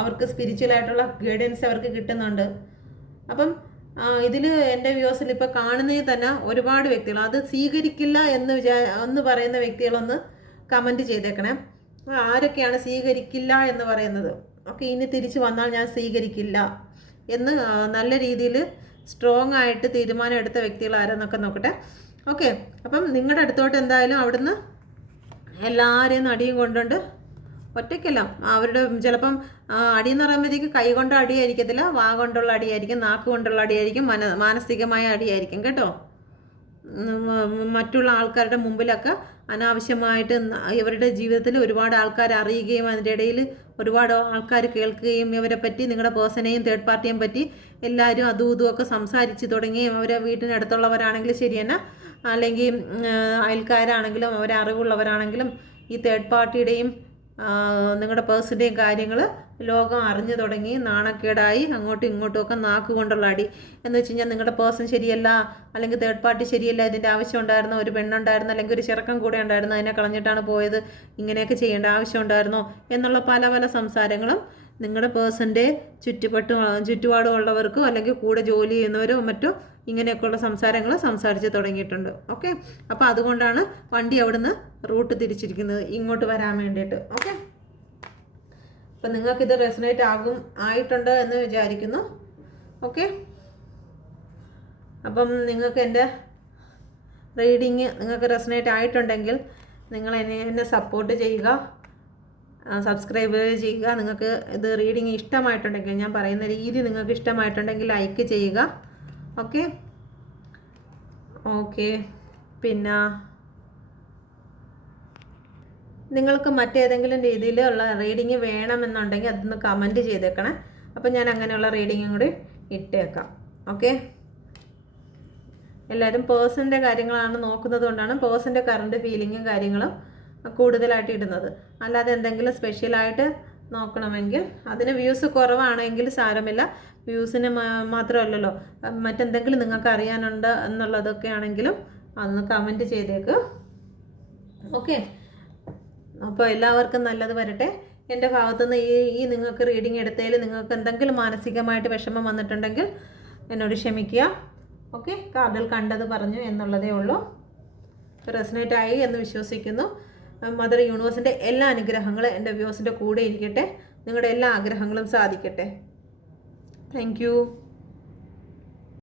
അവർക്ക് സ്പിരിച്വലായിട്ടുള്ള ഗൈഡൻസ് അവർക്ക് കിട്ടുന്നുണ്ട്. അപ്പം ഇതിൽ എൻ്റെ വ്യൂസിൽ ഇപ്പോൾ കാണുന്നതിൽ തന്നെ ഒരുപാട് വ്യക്തികൾ അത് സ്വീകരിക്കില്ല എന്ന് പറയുന്ന വ്യക്തികളൊന്ന് കമൻറ്റ് ചെയ്തേക്കണേ. ആരൊക്കെയാണ് സ്വീകരിക്കില്ല എന്ന് പറയുന്നത്? ഓക്കെ, ഇനി തിരിച്ചു വന്നാൽ ഞാൻ സ്വീകരിക്കില്ല എന്ന് നല്ല രീതിയിൽ സ്ട്രോങ് ആയിട്ട് തീരുമാനം എടുത്ത വ്യക്തികൾ ആരെന്നൊക്കെ നോക്കട്ടെ. ഓക്കെ, അപ്പം നിങ്ങളുടെ അടുത്തോട്ട് എന്തായാലും അവിടുന്ന് എല്ലാവരെയും നടിയും കൊണ്ടുകൊണ്ട് ഒറ്റയ്ക്കല്ല, അവരുടെ ചിലപ്പം അടിയെന്ന് പറയുമ്പോഴത്തേക്ക് കൈ കൊണ്ട് അടിയായിരിക്കത്തില്ല, വാ കൊണ്ടുള്ള അടിയായിരിക്കും, നാക്ക് കൊണ്ടുള്ള അടിയായിരിക്കും, മാനസികമായ അടിയായിരിക്കും കേട്ടോ. മറ്റുള്ള ആൾക്കാരുടെ മുമ്പിലൊക്കെ അനാവശ്യമായിട്ട് ഇവരുടെ ജീവിതത്തിൽ ഒരുപാട് ആൾക്കാർ അറിയുകയും അതിൻ്റെ ഇടയിൽ ഒരുപാട് ആൾക്കാർ കേൾക്കുകയും ഇവരെ പറ്റി, നിങ്ങളുടെ പേഴ്സണെയും തേർഡ് പാർട്ടിയെയും പറ്റി എല്ലാവരും അതും ഇതും ഒക്കെ സംസാരിച്ച് തുടങ്ങുകയും അവരെ വീട്ടിനടുത്തുള്ളവരാണെങ്കിലും ശരി തന്നെ, അല്ലെങ്കിൽ അയൽക്കാരാണെങ്കിലും അവരെ അറിവുള്ളവരാണെങ്കിലും ഈ തേർഡ് പാർട്ടിയുടെയും നിങ്ങളുടെ പേഴ്സിൻ്റെയും കാര്യങ്ങൾ ലോകം അറിഞ്ഞു തുടങ്ങി നാണക്കേടായി അങ്ങോട്ടും ഇങ്ങോട്ടും ഒക്കെ നാക്ക് കൊണ്ടുള്ള അടി എന്ന് വെച്ച് കഴിഞ്ഞാൽ നിങ്ങളുടെ പേഴ്സൺ ശരിയല്ല, അല്ലെങ്കിൽ തേർഡ് പാർട്ടി ശരിയല്ല, ഇതിൻ്റെ ആവശ്യം ഉണ്ടായിരുന്നോ, ഒരു പെണ്ണുണ്ടായിരുന്നു അല്ലെങ്കിൽ ഒരു ചെറുക്കം കൂടെ ഉണ്ടായിരുന്നു, അതിനെ കളഞ്ഞിട്ടാണ് പോയത്, ഇങ്ങനെയൊക്കെ ചെയ്യേണ്ട ആവശ്യം ഉണ്ടായിരുന്നോ എന്നുള്ള പല പല സംസാരങ്ങളും നിങ്ങളുടെ പേഴ്സൻ്റെ ചുറ്റുപാടും ഉള്ളവർക്കോ അല്ലെങ്കിൽ കൂടെ ജോലി ചെയ്യുന്നവരോ മറ്റോ ഇങ്ങനെയൊക്കെയുള്ള സംസാരങ്ങൾ സംസാരിച്ച് തുടങ്ങിയിട്ടുണ്ട്. ഓക്കെ, അപ്പോൾ അതുകൊണ്ടാണ് വണ്ടി അവിടുന്ന് റൂട്ട് തിരിച്ചിരിക്കുന്നത് ഇങ്ങോട്ട് വരാൻ വേണ്ടിയിട്ട്. ഓക്കെ, അപ്പം നിങ്ങൾക്കിത് റെസനേറ്റ് ആയിട്ടുണ്ട് എന്ന് വിചാരിക്കുന്നു. ഓക്കെ, അപ്പം നിങ്ങൾക്ക് എൻ്റെ റീഡിങ് നിങ്ങൾക്ക് റെസനേറ്റ് ആയിട്ടുണ്ടെങ്കിൽ നിങ്ങൾ എന്നെ സപ്പോർട്ട് ചെയ്യുക, സബ്സ്ക്രൈബ് ചെയ്യുക. നിങ്ങൾക്ക് ഇത് റീഡിങ് ഇഷ്ടമായിട്ടുണ്ടെങ്കിൽ, ഞാൻ പറയുന്ന രീതി നിങ്ങൾക്ക് ഇഷ്ടമായിട്ടുണ്ടെങ്കിൽ ലൈക്ക് ചെയ്യുക. ഓക്കെ പിന്നെ നിങ്ങൾക്ക് മറ്റേതെങ്കിലും രീതിയിലുള്ള റീഡിങ് വേണമെന്നുണ്ടെങ്കിൽ അതൊന്ന് കമൻറ്റ് ചെയ്തേക്കണേ. അപ്പം ഞാൻ അങ്ങനെയുള്ള റീഡിങ്ങും കൂടി ഇട്ടേക്കാം. ഓക്കെ, എല്ലാവരും പേഴ്സണിൻ്റെ കാര്യങ്ങളാണ് നോക്കുന്നത് കൊണ്ടാണ് പേഴ്സണിൻ്റെ കറണ്ട് ഫീലിങ്ങും കാര്യങ്ങളും കൂടുതലായിട്ട് ഇടുന്നത്. അല്ലാതെ എന്തെങ്കിലും സ്പെഷ്യലായിട്ട് നോക്കണമെങ്കിൽ അതിന് വ്യൂസ് കുറവാണെങ്കിൽ സാരമില്ല, വ്യൂസിന് മാത്രമല്ലല്ലോ, മറ്റെന്തെങ്കിലും നിങ്ങൾക്ക് അറിയാനുണ്ട് എന്നുള്ളതൊക്കെ ആണെങ്കിലും അതൊന്ന് കമൻറ്റ് ചെയ്തേക്ക്. ഓക്കെ, അപ്പോൾ എല്ലാവർക്കും നല്ലത് വരട്ടെ. എൻ്റെ ഭാഗത്തുനിന്ന് ഈ നിങ്ങൾക്ക് റീഡിങ് എടുത്തതിൽ നിങ്ങൾക്ക് എന്തെങ്കിലും മാനസികമായിട്ട് വിഷമം വന്നിട്ടുണ്ടെങ്കിൽ എന്നോട് ക്ഷമിക്കുക. ഓക്കെ, കാർഡിൽ കണ്ടത് പറഞ്ഞു എന്നുള്ളതേ ഉള്ളൂ. റെസനേറ്റ് ആയി എന്ന് വിശ്വസിക്കുന്നു. മദർ യൂണിവേഴ്സിൻ്റെ എല്ലാ അനുഗ്രഹങ്ങളും എൻ്റെ വ്യൂസിൻ്റെ കൂടെ ഇരിക്കട്ടെ. നിങ്ങളുടെ എല്ലാ ആഗ്രഹങ്ങളും സാധിക്കട്ടെ. Thank you.